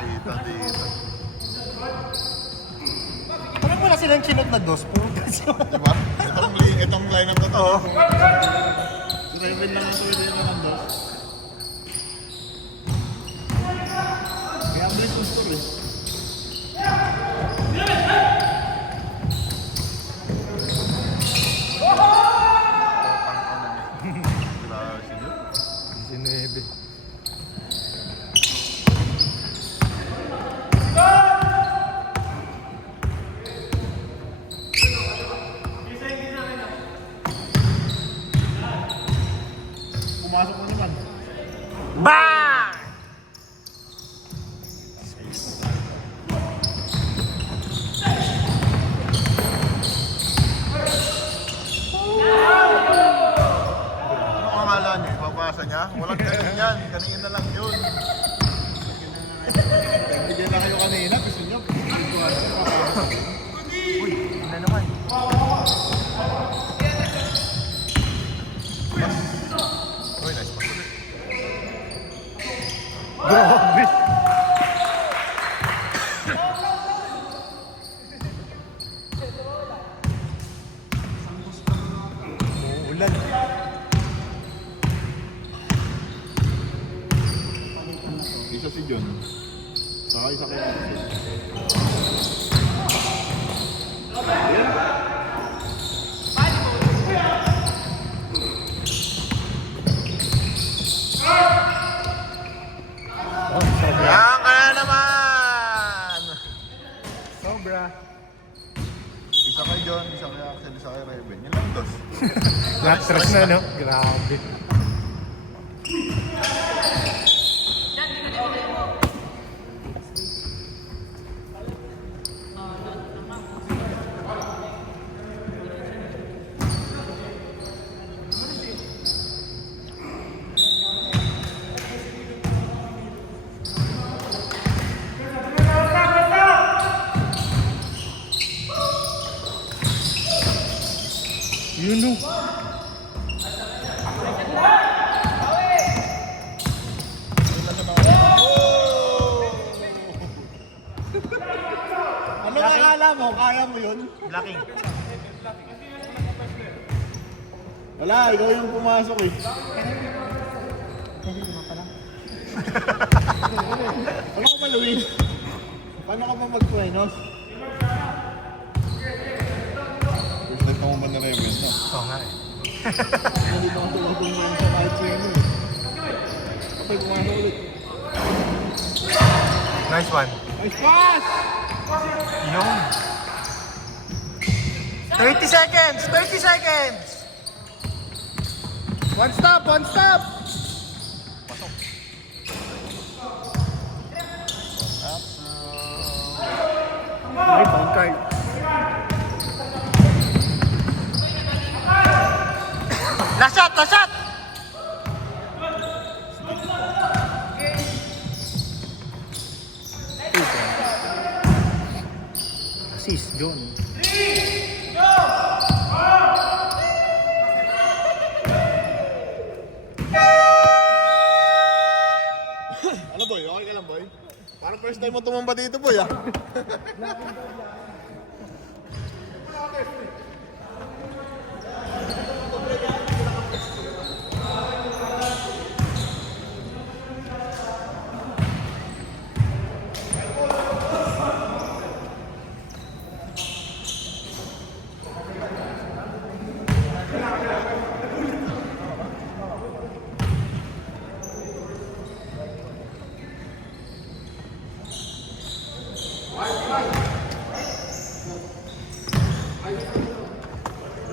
Kita, dito. Parang wala silang chinot na dos. Puro gas yun. Diba? Itong line-up na to. Raven lang ang pwede naman ang dos. Kaya ang bilis yung score eh. Grabe si Nyo. 19. Pumasok mo naman. Bang! Ano akala niyo? Ipapasa niya? Walang ganun yan. Kanina na lang yun. Bigyan na kayo kanina. Gusto niyo? Uy, yun na naman. Uy, nice pass ulit. Grabe. Ulan. Isa si John. Saka isa kay Axel. Yan ka na naman! Sobra. Isa kay John, isa kay Axel, isa kay Raven. Yun lang dos. Stress na, no? Grabe. Yun, no? Ano akala mo? Kaya mo yun? Blocking. Wala, ikaw yung pumasok eh. Wala ka ba, Luis? Paano ka ba mag-Puenos? First time ka mo ba na Raven na? Oo nga eh. Hindi ko ako tulad yung sa kahit Pueno eh. Kapag pumasok ulit. Nice one. Nice pass! Yun. 30 seconds! 30 seconds! One stop! One stop! May phone card. Last shot! Last shot! Assist, John. Ano boy? Okay ka lang boy? Parang first time mo tumamba dito boy ah.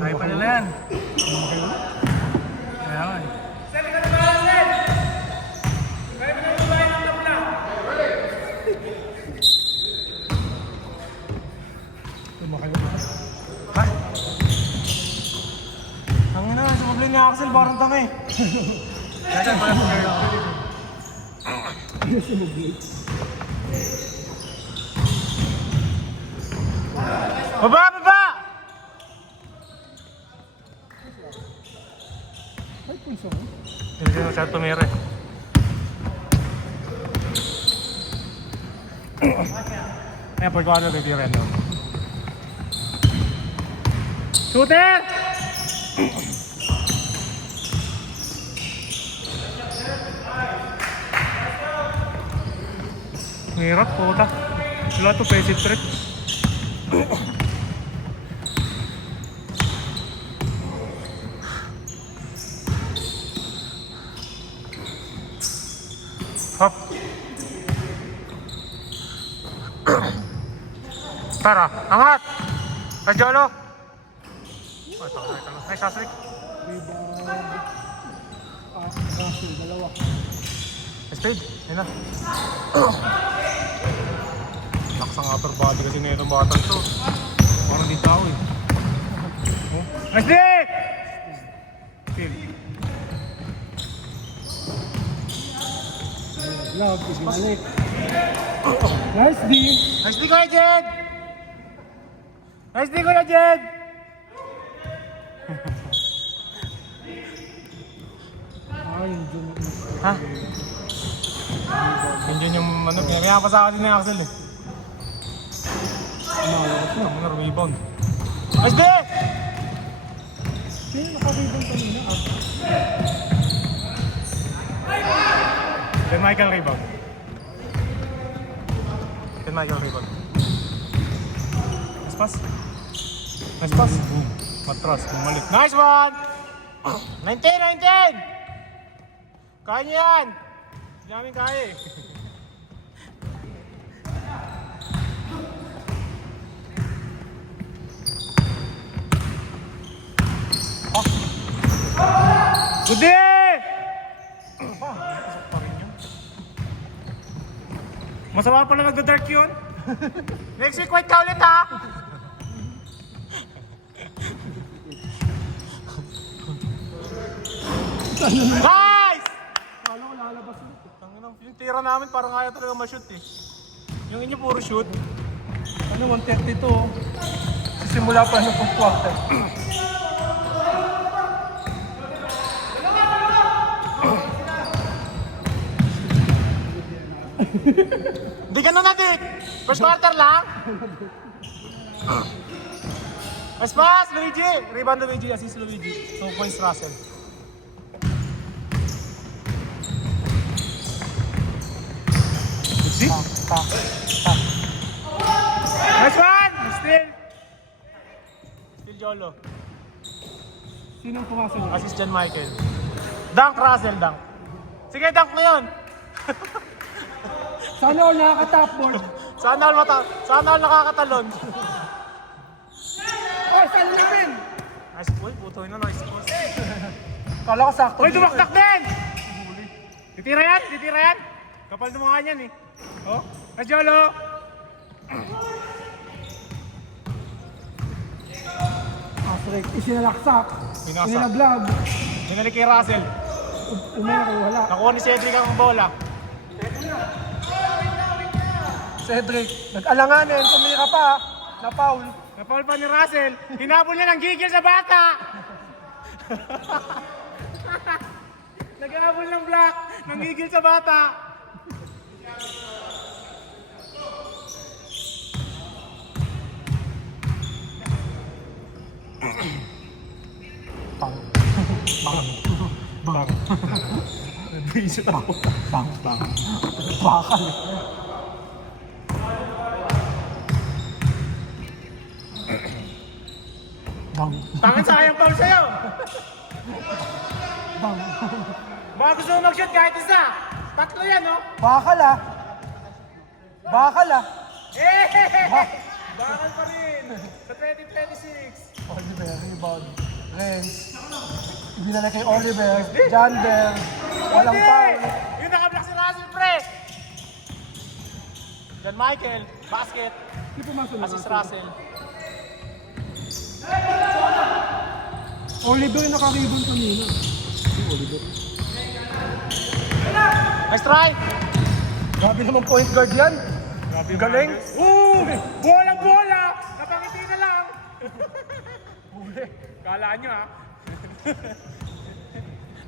Kaya pa nila yan. Ayan. Ang ina, sumabli ni Axel, parang tanga eh. Baba, baba! Ay, pulso mo. Hindi na siya tumira eh. Ayan, pagkakalo kay Tireno. Shooter! Hirap po ta. Wala to pesit trip. Hop. Tara, angat! Kajolo! Ito, ito. Nice, Asrik. Kaso, dalawa. Spade, yun na. Lakas ang upper body kasi ngayon ang batang to. Parang di tao eh. Oh. Nice dick! Steal. Love, ibinalik. Nice D. Nice D, Kuya Jed! Nice D, Kuya Jed! Yung Jun. Ha? Yun yung ano, pinapaya pa sa akin ni Axel eh. Ano na, rebound. Nice D! Sino nakabibang kanina? Then Michael rebound. Then Michael rebound. Nice pass. Nice pass. Matras, bumalik. Nice one! 19! Kaya niyo yan! Hindi namin kaya eh. Oh! Good day! Masama pala nagda-dark yun. Next week, white ka ulit ha! Nice! Kala ko lalabas ulit. Yung tira namin parang kaya talaga ma-shoot eh. Yung inyo puro shoot. Ano, 132. Sisimula pa ng quarter. Hindi ganun na, Dick! First quarter lang! Nice pass, Luigi! Rebound Luigi, assist Luigi. 2 points Russell. See? Nice one! Still! Still Jolo. Sinong pumasok? Assist John Michael. Dunk Russell, dunk. Sige, dunk mo yun! Sana all nakaka-topboard. Sana all nakakatalon. Ay, salipin! Nice boy, puto yun na, nice boy. Kala ko sakto. Uy, tumaktak din! Titira yan! Kapal ng mga yan eh. Oh, Ajolo! Asrik, isinalaksak. Binasa. Inilaglag. Binalik kay Russell. Umero, wala. Nakuha ni Cedric ang bola. Cedric, nag-alanganin, tumira pa. Na-foul. Napaul pa ni Russell. Hinabol niya ng gigil sa bata! Nag-aabol ng block ng gigil sa bata. bang. Nag-visit ako. Bang. Bakal. Bang. Bakit sayang foul sa'yo? Bang. Baka gusto mo mag-shoot kahit isa. Tatlo yan, no? Bakal ah. Bakal ah. Eh! Bakal pa rin. Sa 2026. Oliver, rebound. Renz. Ibinala kay Oliver. John Bell. Walang foul. Yung nakablock si Russell, pre! John Michael, basket. Hindi pumasok na. Assist Russell. Oliver yung naka-ribbon kanina. Nice try! Grabe naman point guard yan. Galing. Bola! Napangiti na lang! Kala nyo, ha?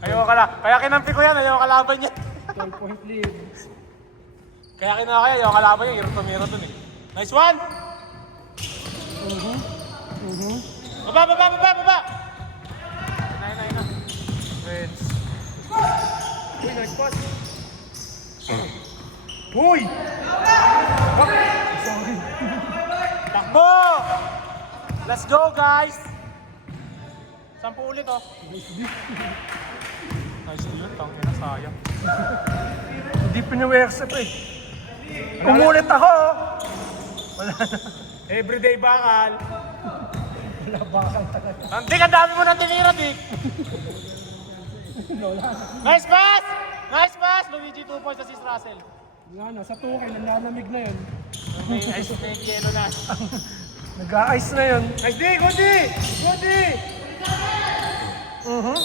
Ayaw ka na. Kaya kinampi ko yan, ayaw kalaban niya. 12-point lead. Kaya kinakaya, ayaw kalaban niya. Hiro dun eh. Nice one! Baba! Ina. Renz. Uy, nice pass. Uy! Sorry. Takbo! Let's go, guys! 10 ulit, oh. Nice yun, tangina, sayang. Hindi piniwersa pa eh. Umulit ako. Wala na. Everyday bakal. Wala bakal talaga. Dik, ang dami mo nang tinira, Dik. Nice pass! Nice pass! Luigi, 2 points, assist Russell. Nga na, sa tukay, nanlalamig na yun. May ice, may yelo na. Nag-a-ice na yun. Nice, Dik! Goody! Uh-huh.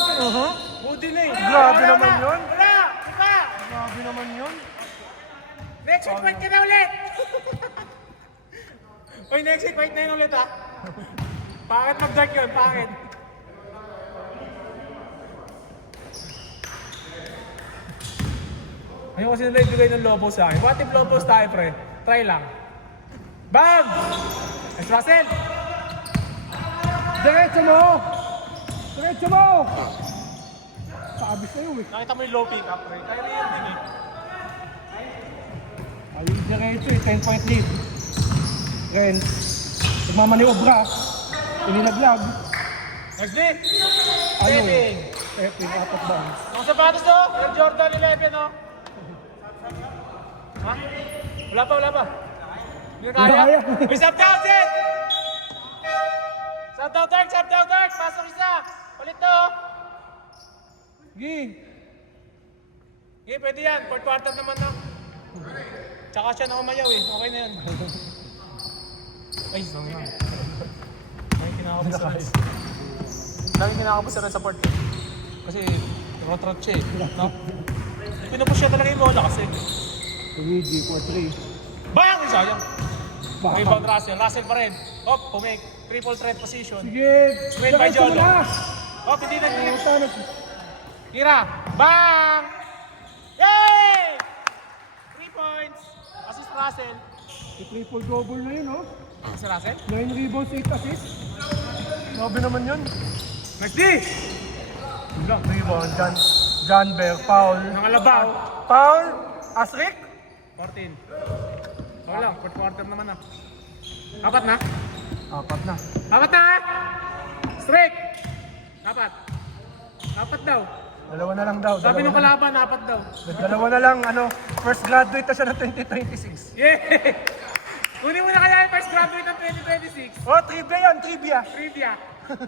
Goody na eh. Grabe naman yun. Wala! Iba! Grabe naman yun. Next week, fight ka na ulit! Uy, next week, fight na yun ulit, ha? Pangit mag-dark yun, pangit. Ayaw kasi nila ibigay ng Lobos sa akin. What if Lobos tayo, pre? Try lang. Bam! Nice, Russell! Diretso mo! Sabi sa'yo eh. Nakita mo yung low pick up, pre. Kaya rin din eh. Ayun diretso eh, 10-point lead. Renz. Nagmamaniobra. Ininaglag. Next day! Ayun. Stepping! Stepping, apat bounce. Ang sapatos to, Air Jordan 11, no? Ha? Wala pa. Hindi na Kaya. kaya. May sub down, Sid! Sub down, Dark! Pasok isa! Palit to! Gi! Okay, pwede yan. Fourth quarter naman na. Tsaka siya na umayaw eh. Okay na yan. Ay, sorry na. May kinakabos na rin sa port. Kasi rot-rot siya eh. No? Pinupush siya talaga yung bola kasi. Luigi for 3. Bang! Sayang. May Baka. bang Russell pa rin. Hop, pumake. Triple threat position. Sige! Win by Diretso mo Jolo. na! Hop, hindi na tira. Sana. Tira. Bang! Yay! 3 points. Assist Russell. Triple double na yun, oh. Si Russell? 9 rebounds, 8 assists. Grabe naman yun. Next D! Rebound. John Bell. Foul. Nangalabaw. Foul. Asrik. 14. Wala lang, fourth quarter naman na. Apat na? Apat na. Apat na! Strike! Apat. Apat daw. Dalawa na lang daw. Sabi Dalawa nung na lang. kalaban, apat daw. Dalawa na lang. First graduate na siya ng 2026. Yeah! Kunin mo na kaya yung first graduate ng 2026. Oh, trivia yan. Trivia. Trivia.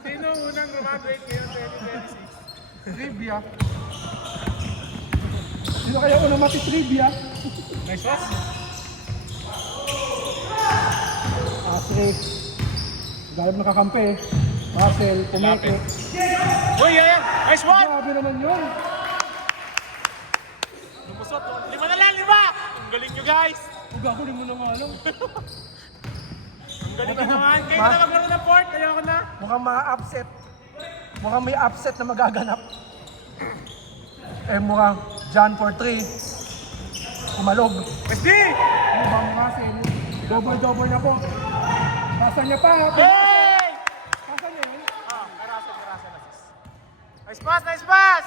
Sino unang graduate ngayon 2026? Trivia. Sino kaya unang mati-trivia? Nice pass. Asrik. Galap nakakampi. Russell, pumeke. Uy, yan! Nice one! Grabe naman yun. Lumusot. 5 na lang, 5! Ang galing nyo, guys! Huwag ako rin mo na nga lang. Ang galing nyo naman. Kayo na maglaro ng port. Ayoko na. Mukhang ma-upset. Mukhang may upset na magaganap. Mukhang John for 3. Kumalog. Nice D! Ano ba ang Russell? Double na po. Pasa niya pa. Hey! Pasa niya yun. Ah, may Russell assist. Nice pass, nice pass!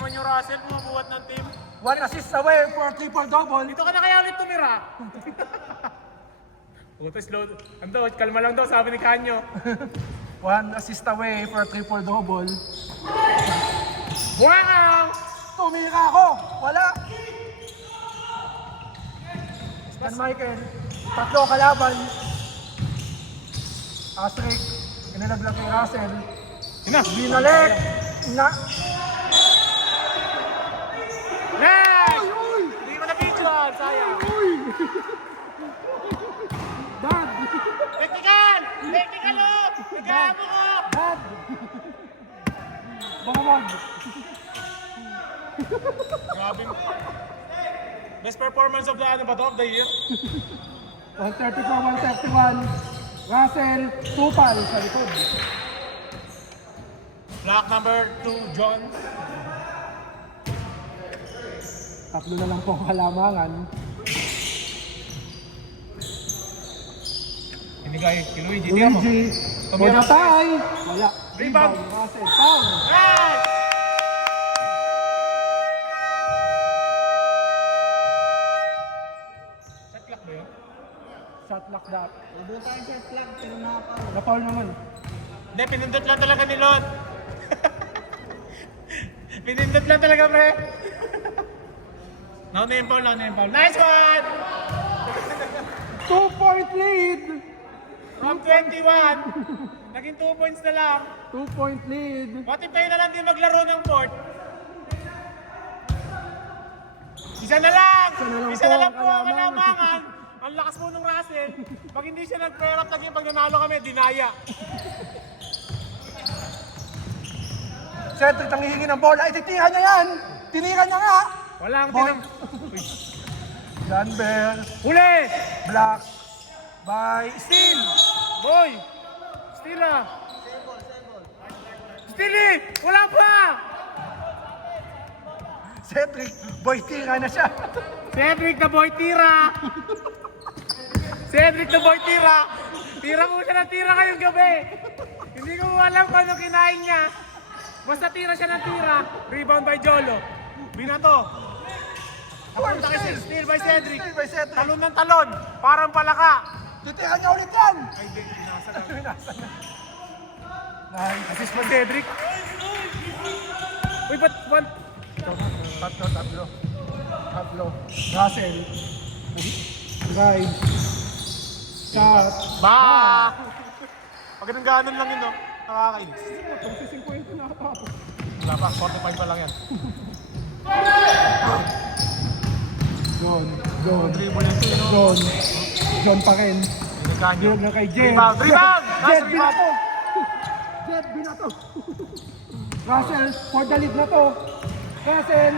naman yung Russell, bumubuhat ng team. 1 assist away for a triple-double. Dito ka na kaya ulit tumira. Puto, slow. Ando, kalma lang daw, sabi ni Kanyo. 1 assist away for a triple-double. Wow! Tumira ako! Wala! Stan Michael, tatlo kalaban. Astrid, inilaglag kay Russell. Ina! Binalik! Na! Next! Hindi ko na-picture, sayang. Dad! Technical! Technical up! Nag-aamo ko! Dad! Baka wag. Grabe. Best performance of the ano ba to? Of the year? 134-131. Russell, Tupal sa likod. Block number 2, John. Tatlo na lang po ang halamangan. Binigay kay Luigi. Tingnan mo. Luigi, for the tie. Wala. Rebound. Russell, foul. Hey! Shot clock ba yun? Shot lock that. Ubo tayo sa flag, pero nakapaw. Na-foul naman. Hindi, pinindot lang talaga ni Lon. Pinindot lang talaga, pre. No name foul, no name foul. Nice one! 2-point lead. From 21, naging 2 points na lang. 2-point lead. What if tayo na lang din maglaro ng fourth? Isa na lang! Isa na lang po ang kalamangan. Ang lakas po ng Russell. Pag hindi siya nag-pair up, naging pag nanalo kami, dinaya. Cedric ang hihingi ng bola. Ititira niya yan. Tinira niya nga. Wala ang Boy. tinang... John Bell. Huli! Block by Steel. Boy! Steal ah! Steal eh! Wala pa! Cedric, boy, tira na siya. Cedric na boy tira! Cedric na boy tira! Tira mo siya ng tira ngayong gabi! Hindi ko alam kung ano kinain niya. Basta tira siya ng tira. Rebound by Jolo. Binato. Napunta kasi steal by Cedric. Steal by Cedric. Talon ng talon. Parang palaka. Titira niya ulit yan. Ay, di. Pinasa lang. Nice. Assist by Cedric. Uy, ba't one? Tatlo. Russell. Drive. Shot. Ba! Pag ganun lang yun, no? Nakakainis. Pagsi 50 na ata. Wala pa, 45 pa lang yan. John. Dribble yan to, no? John pa rin. Kanyo. Yun na kay Jet. Rebound! Rebound! Jet, Nice binato! Jet, binato! Russell, for the lead na to. Russell,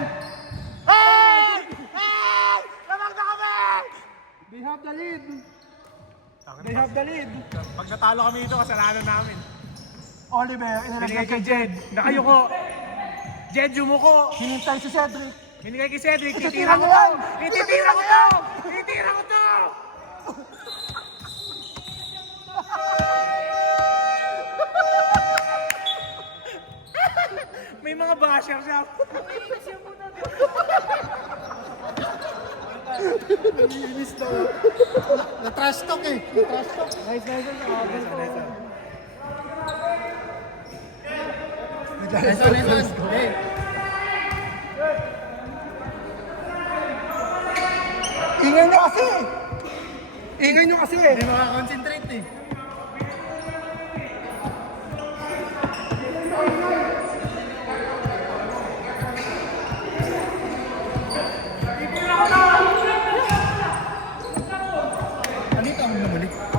Hey! Hey! Lamang na kami! they have the lead. They have the lead. Pag natalo kami dito, kasalanan namin. Oliver, inilagay kay Jed. Nakayuko. Jed, yumuko. Hinintay si Cedric. Binigay kay Cedric. Ititira Titira ko mo to! yan! Titira ko to! Titira ko to! May mga basher siya. Inis daw. Na-trash talk eh. Na-trash talk. Nice. Ingay nyo kasi! Ingay nyo kasi! Hindi makakonsentrate eh.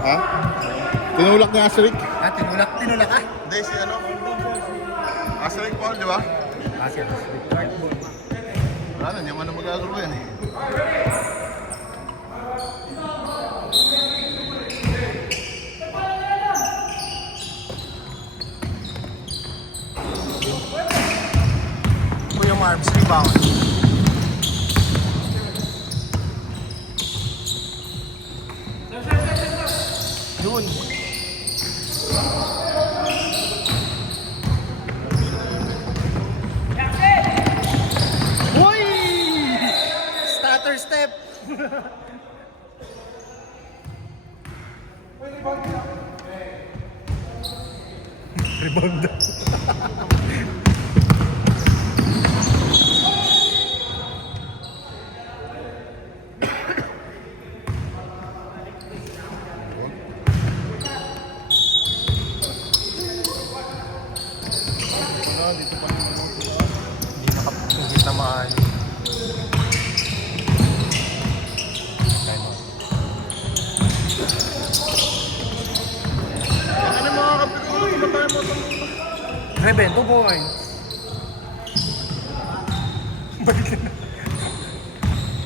Ha? Tinulak ni Asrik? Tinulak ka? Hindi, si ano? Asrik Paul, di ba? Wala na, hindi man na magagalo yan eh. Kuya Marbs, rebound. Yun. Rebound. Dito pa naman ako sa Hindi nakapagpugit na maayos. Time out. ano mga kapitulog kumatay mo sa mga Reben, 2 points. Balik na.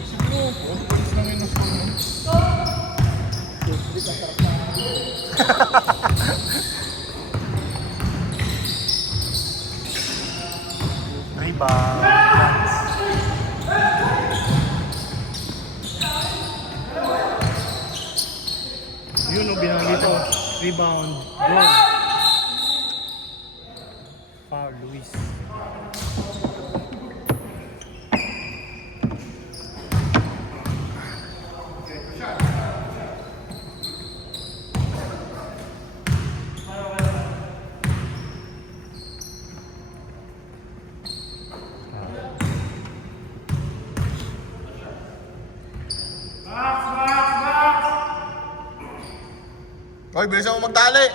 siguro, 4 points lang yung nasa mo. Rebound. Yun o, binangi dito. Rebound. Goal. Foul, Luis. Hoy, bilisan mo magtali!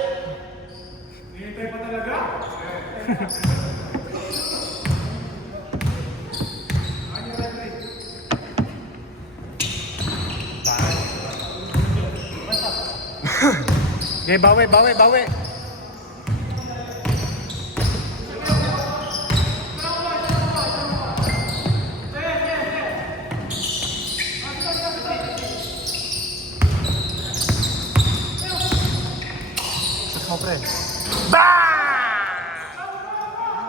Okay, bawi, bawi, bawi. Shoot mo, pre.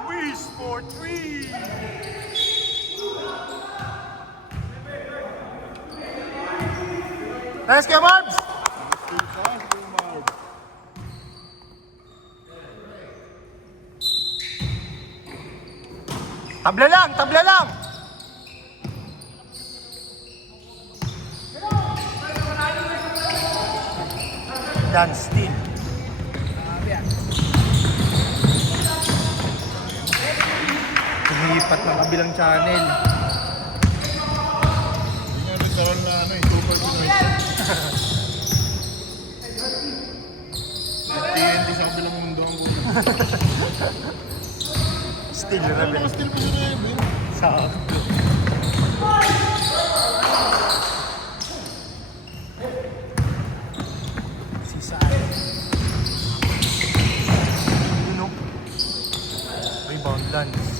Luis for 3! Nice game, Marbs! Tabla lang, tabla lang! Dan still. Tumipat ng kabilang channel. Hindi nga nagkaroon na ano eh, Super Pinoy. TNT sa kabilang mundo ang buhay. Still, Ano Rebel. mga still pa yun eh, Ben? Sakto. Sisaan. Yun o. Rebound, Lance.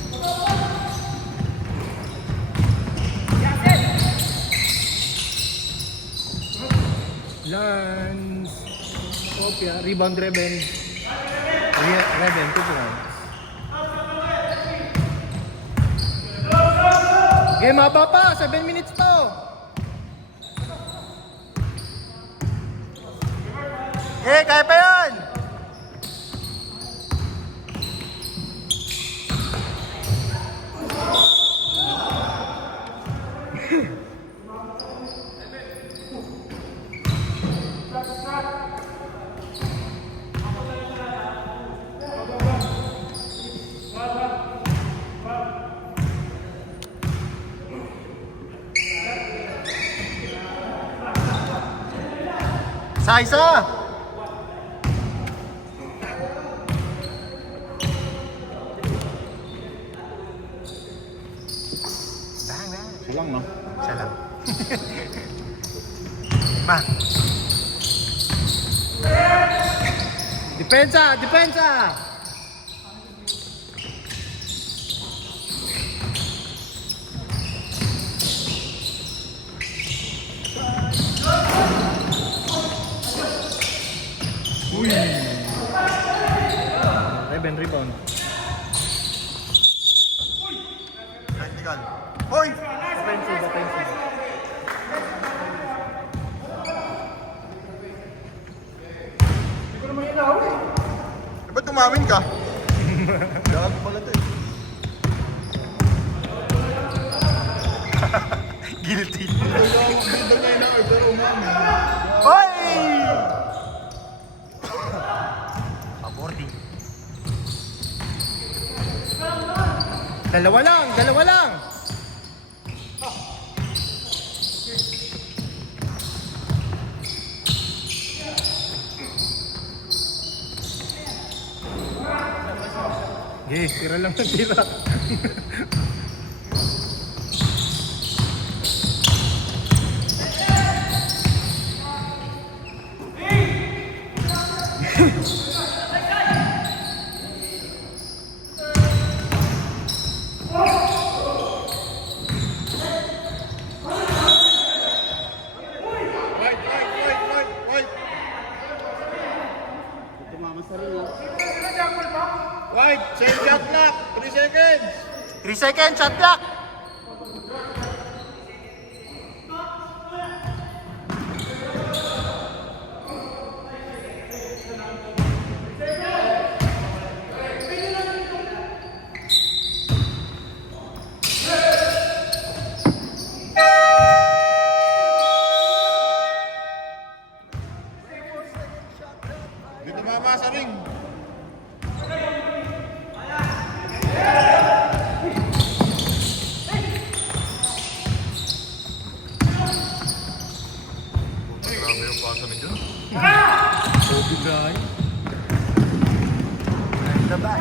Lance. Sofia. Rebound, Reben. Reben, 2 points. Game haba pa, 7 minutes to. Kaya pa yan. Isa. Kulang no? Isa lang. Ma. Depensa, depensa. Reben, rebound. Technical. Hoy! Offensive, offensive. Ba't tumamin ka? Gago pala to eh. Guilty. Bida nga ina pero umamin. Hoy! Dalawa lang, dalawa lang. Okay, tira lang ng tira. Wait. Wait, change up clock. 3 seconds. 3 seconds, shot clock. Hindi tumama sa ring. Grabe yung pasa ni John. Kobe Bryant. The back.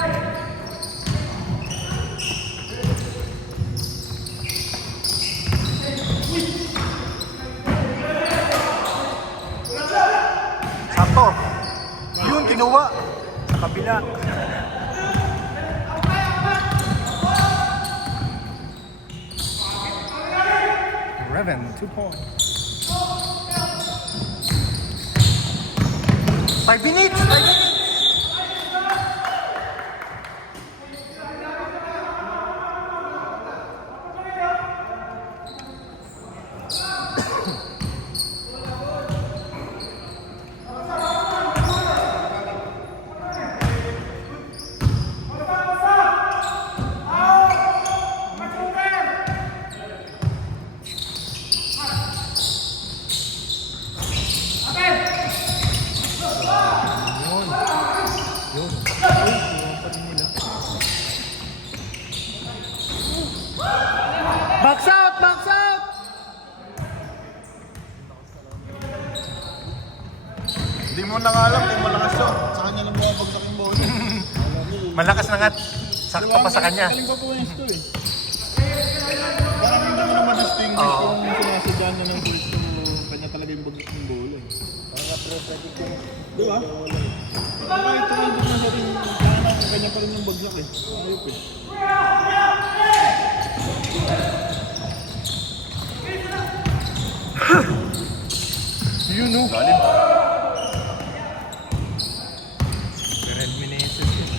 Sakto. Yun, kinuha. Sa kabila. Reven, 2 points. 5 minutes, 5 minutes. Box out, box out. Hindi mo lang alam kung malakas siya. Sa kanya lang bumabagsak yung bola. Malakas na nga. Sakto pa sa kanya. Galing pa po yung ito eh. Parang hindi mo na ma-distinguish kung sinasadya na ng gusto mo. Kanya talaga yung bagsak ng bola eh. Di ba? Kahit tumabog na sa rin, kanya pa rin yung bagsak eh. Ayop eh. You know. Lalim. Red Meneses yun.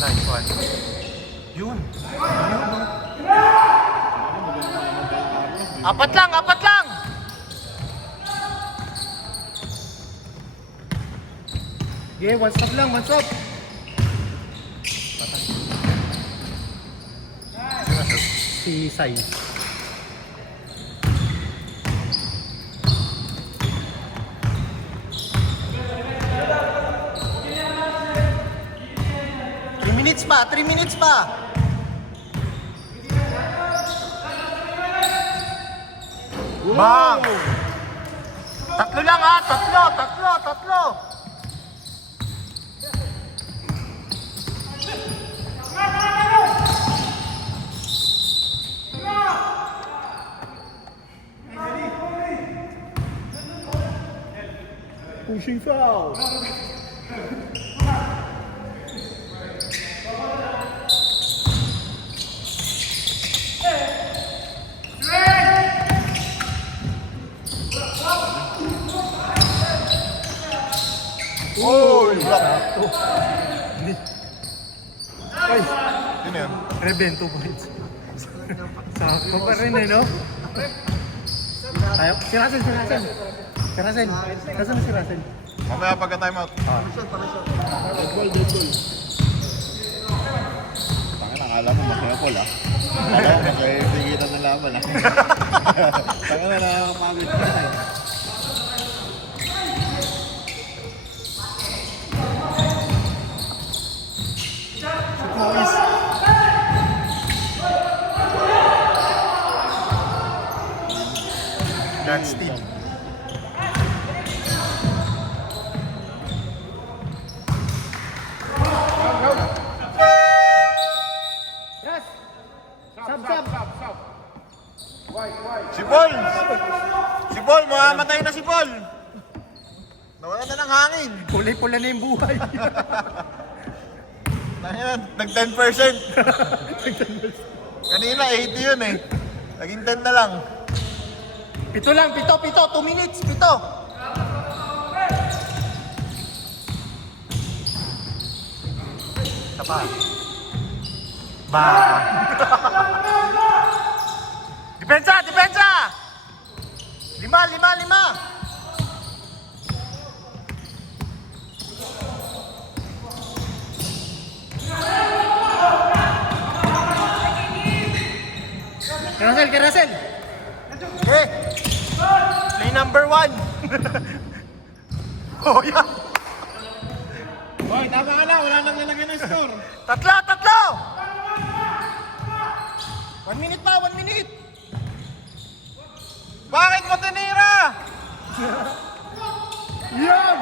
Nice one. Yun. Apat lang, apat lang. Yeah, one stop lang, one stop. Si Sai. Minutes pa, 3 minutes pa. Bang! Tatlo lang ha, tatlo. Pushing foul. Oy! Block! Ay, Yun yan. Reven, 2 points. Sakto pa rin eh, no? Tayo, si Russell. Nasaan na si Russell? Mamaya pagka time out. Dead ball. Tangin, akala mo masaya Paul ah. Akala mo masaya tigitan ng laban ah. Tangin na nakakapagod ka na eh. God steal. Yes! Sub, sub! Si Paul! Si Paul, mamamatay na si Paul! Nawala na ng hangin. Kulay-pula na yung buhay. Nag 10%. Kanina 80 yun eh. Naging 10 na lang. Pito lang, pito, 2 minutes, pito. Isa pa. Ba. Depensa, depensa! 5. Russell! Okay. Play number 1. Oh, yeah. Hoy, tama ka na. Wala nang lalagyan ng score. Tatlo! 1 minute pa, 1 minute. Bakit mo tinira? Yan!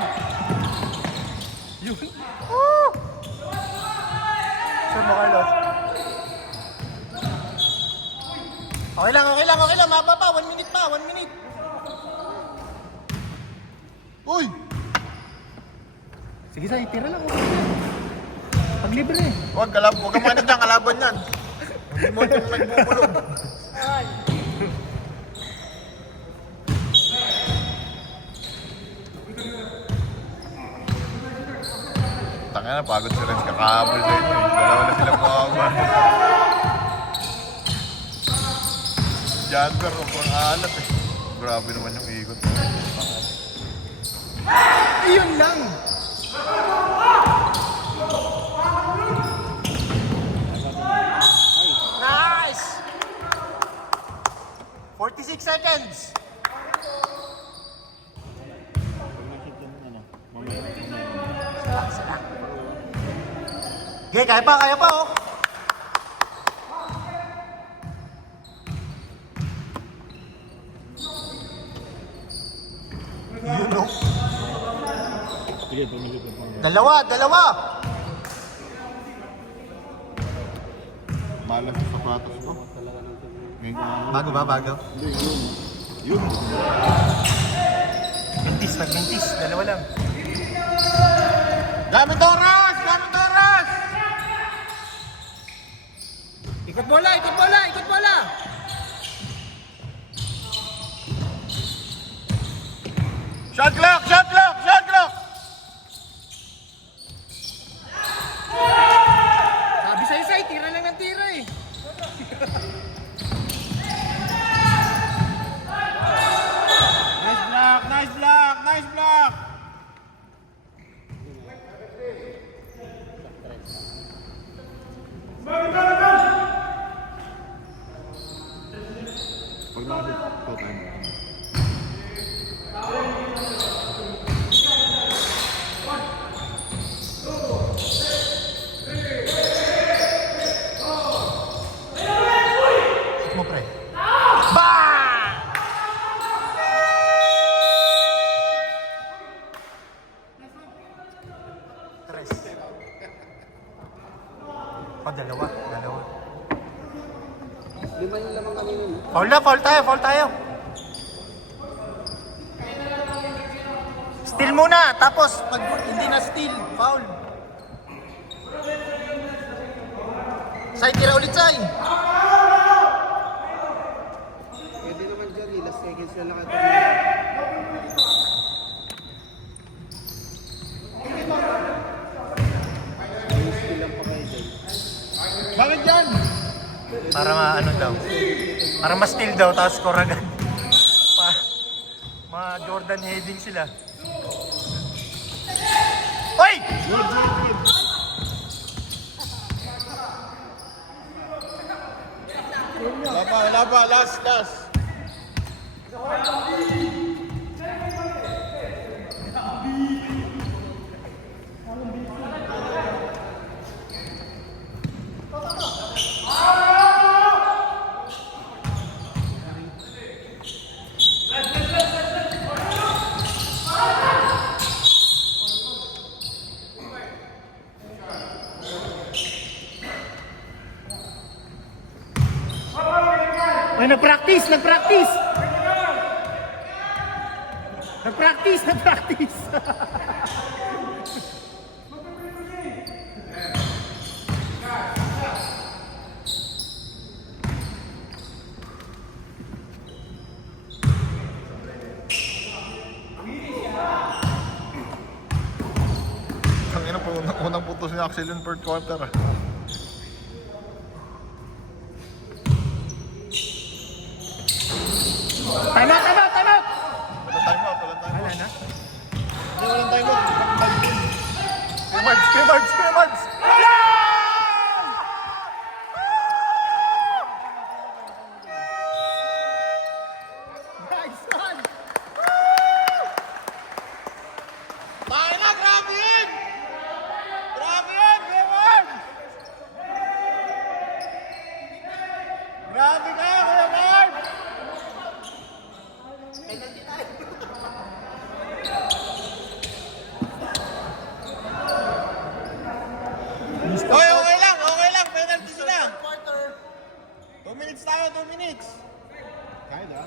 Sure mo, Carlos. Okay lang. Mapa pa, 1 minute pa, 1 minute. Uy! Sige, Say, tira lang. Pag libre eh. Huwag kang manit dyan. Kalaban yan. Hindi mo itong nagbubulong. Tangina na, pagod si Renz. Kakahabol sa inyo. Dalawa na silang mawaba. Janper, sobrang alat eh. Grabe naman yung ikot. Iyon lang! Nice! 46 seconds. Okay, kaya pa oh. Yun oh. Dalawa. Malas sa sapatos ko. Bago ba? Yun. Mentis, dalawa lang. Gamit oras! Ikot bola! Shot clock! Sabi sa'yo, Say, tira lang ng tira eh. Nice block! Pag nakasip, ito time. Shoot mo, pre. Bang! Tres. Oh, dalawa. Foul tayo. Steal muna, tapos pag hindi na steal, foul. Say, tira ulit, Say. Pwede naman dyan, last seconds na lang ito. Bakit yan? Para ano daw. Para ma-steal daw, tapos score agad. Ma-Jordan heading sila. Oy! Laba, last. Nag-practice! Nag-practice! Nag-practice! Nag-practice! Ang ina po, unang putos ni Axel yun per quarter. Time out! Time out! Time out! Walang time out, walang time out. Wala na? Walang time out. Scrimmage, scrimmage, scrimmage! Nice one! Tayo na, grabe yun! Grabe yun, Raymond! Grabe ka, Raymond! Hoy, okay lang, penalty sila. 2 minutes tayo, 2 minutes. Kaya na.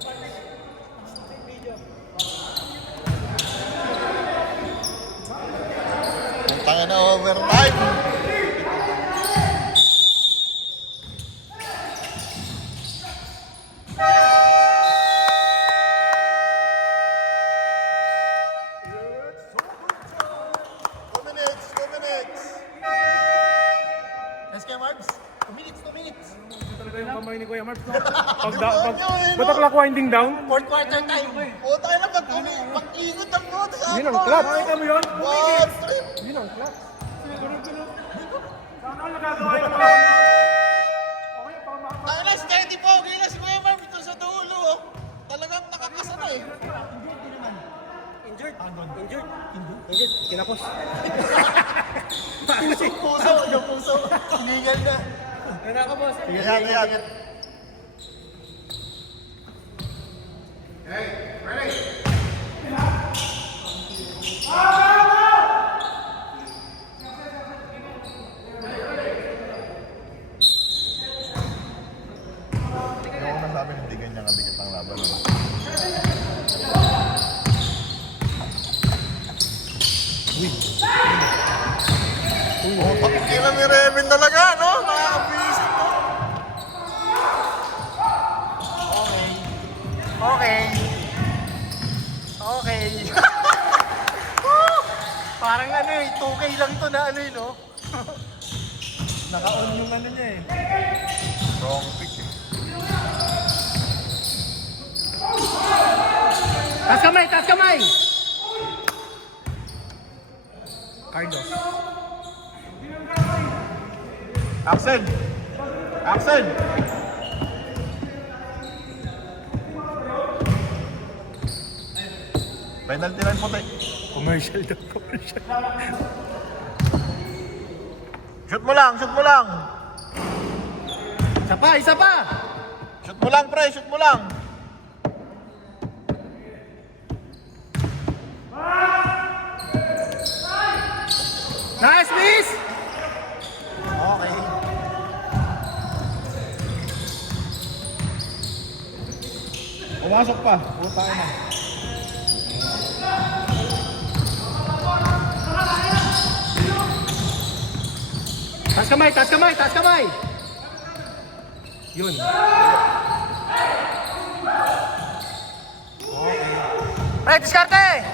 Punta na overtime. Two minutes. Let's go, Marks. 2 minutes. Talaga yung kamay ni Kuya Marps, no? Pag clockwinding down. Fourth quarter time. O, tayo na pag-ikot ang bote. Yun ang clutch. Nakita mo yun? One, three. Yun ang clutch. Ano nagagawa yung mga... Tayo na, steady po. Gila si Kuya Marks ito sa dulo. Oh. Talagang nakakasa na eh. Injured. Kinapos. Yung puso. Hiningal na. Ayan. Yung una sabi, hindi ganyan kabigat ang laban. Oh, pakikilan ni Reven talaga, no? Nakakabisit, no? Okay. Okay. Parang ano eh, 2K lang to na ano eh, no? Naka-on yung ano niya eh. Wrong pick eh. Taas kamay! Taas kamay! Carlos. Axel! Axel! Penalty line puti. Commercial daw. Commercial. Shoot mo lang, shoot mo lang. Isa pa! Isa pa! Shoot mo lang, pre, shoot mo lang. Nice, miss! Okay. Pumasok pa. Puta ka na. Taas kamay! Taas kamay! Taas kamay! Yun. Pre, diskarte!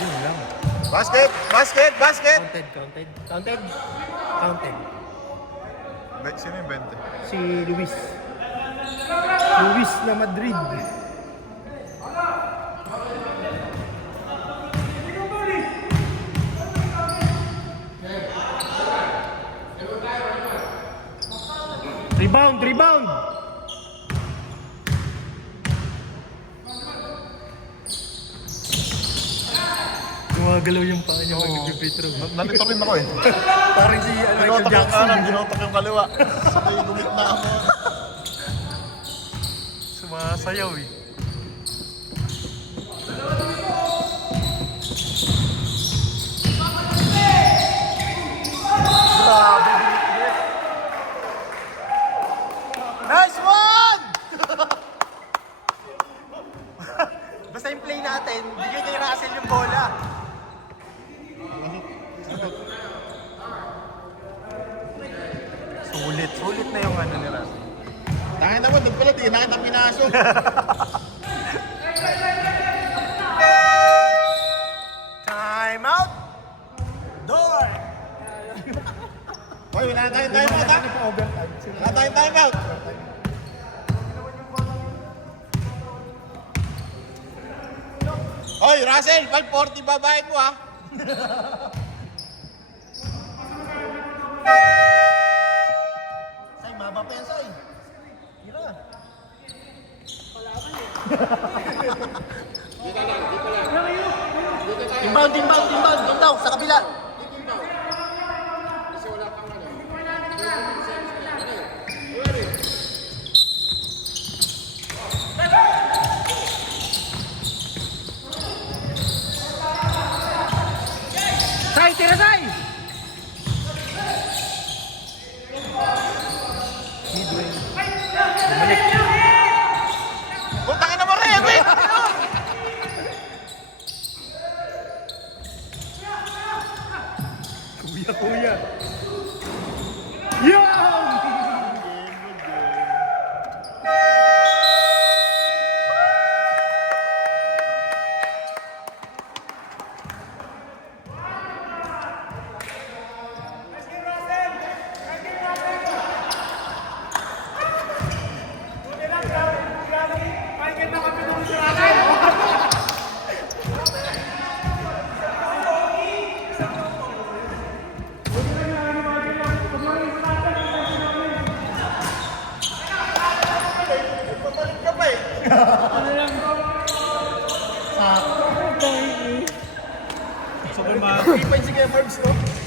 Yun lang. Basket! Basket! Basket! Counted. Counted. Sino yung 20? Si Luis. Luis na Madrid. Rebound! Rebound! Gumagalaw yung paa niya mag-free throw. Nalito rin ako eh. Parang si Michael Ginotok yung Jackson. kanan, ginotok yung kaliwa. Sabay gumit na ako. Sumasayaw eh. Grabe, bilis. Nice one! Basta yung play natin, bigyan kay Russell yung bola. Sulit na yung ano ni Russell. Tangin naman, doon pala, di nakita pinasok. Time out! Door! Hoy, wala na tayong time out, ha? Wala tayong time out. Hoy, Russell, 540 babayad mo, ha? Say, maba pa yan, Say. Tira. Inbound, doon daw, sa kabila. Say, tira say! Putangin na mo rin, wait! Kuya. Yo! Super Mario. 3.6 kaya Forbes, no?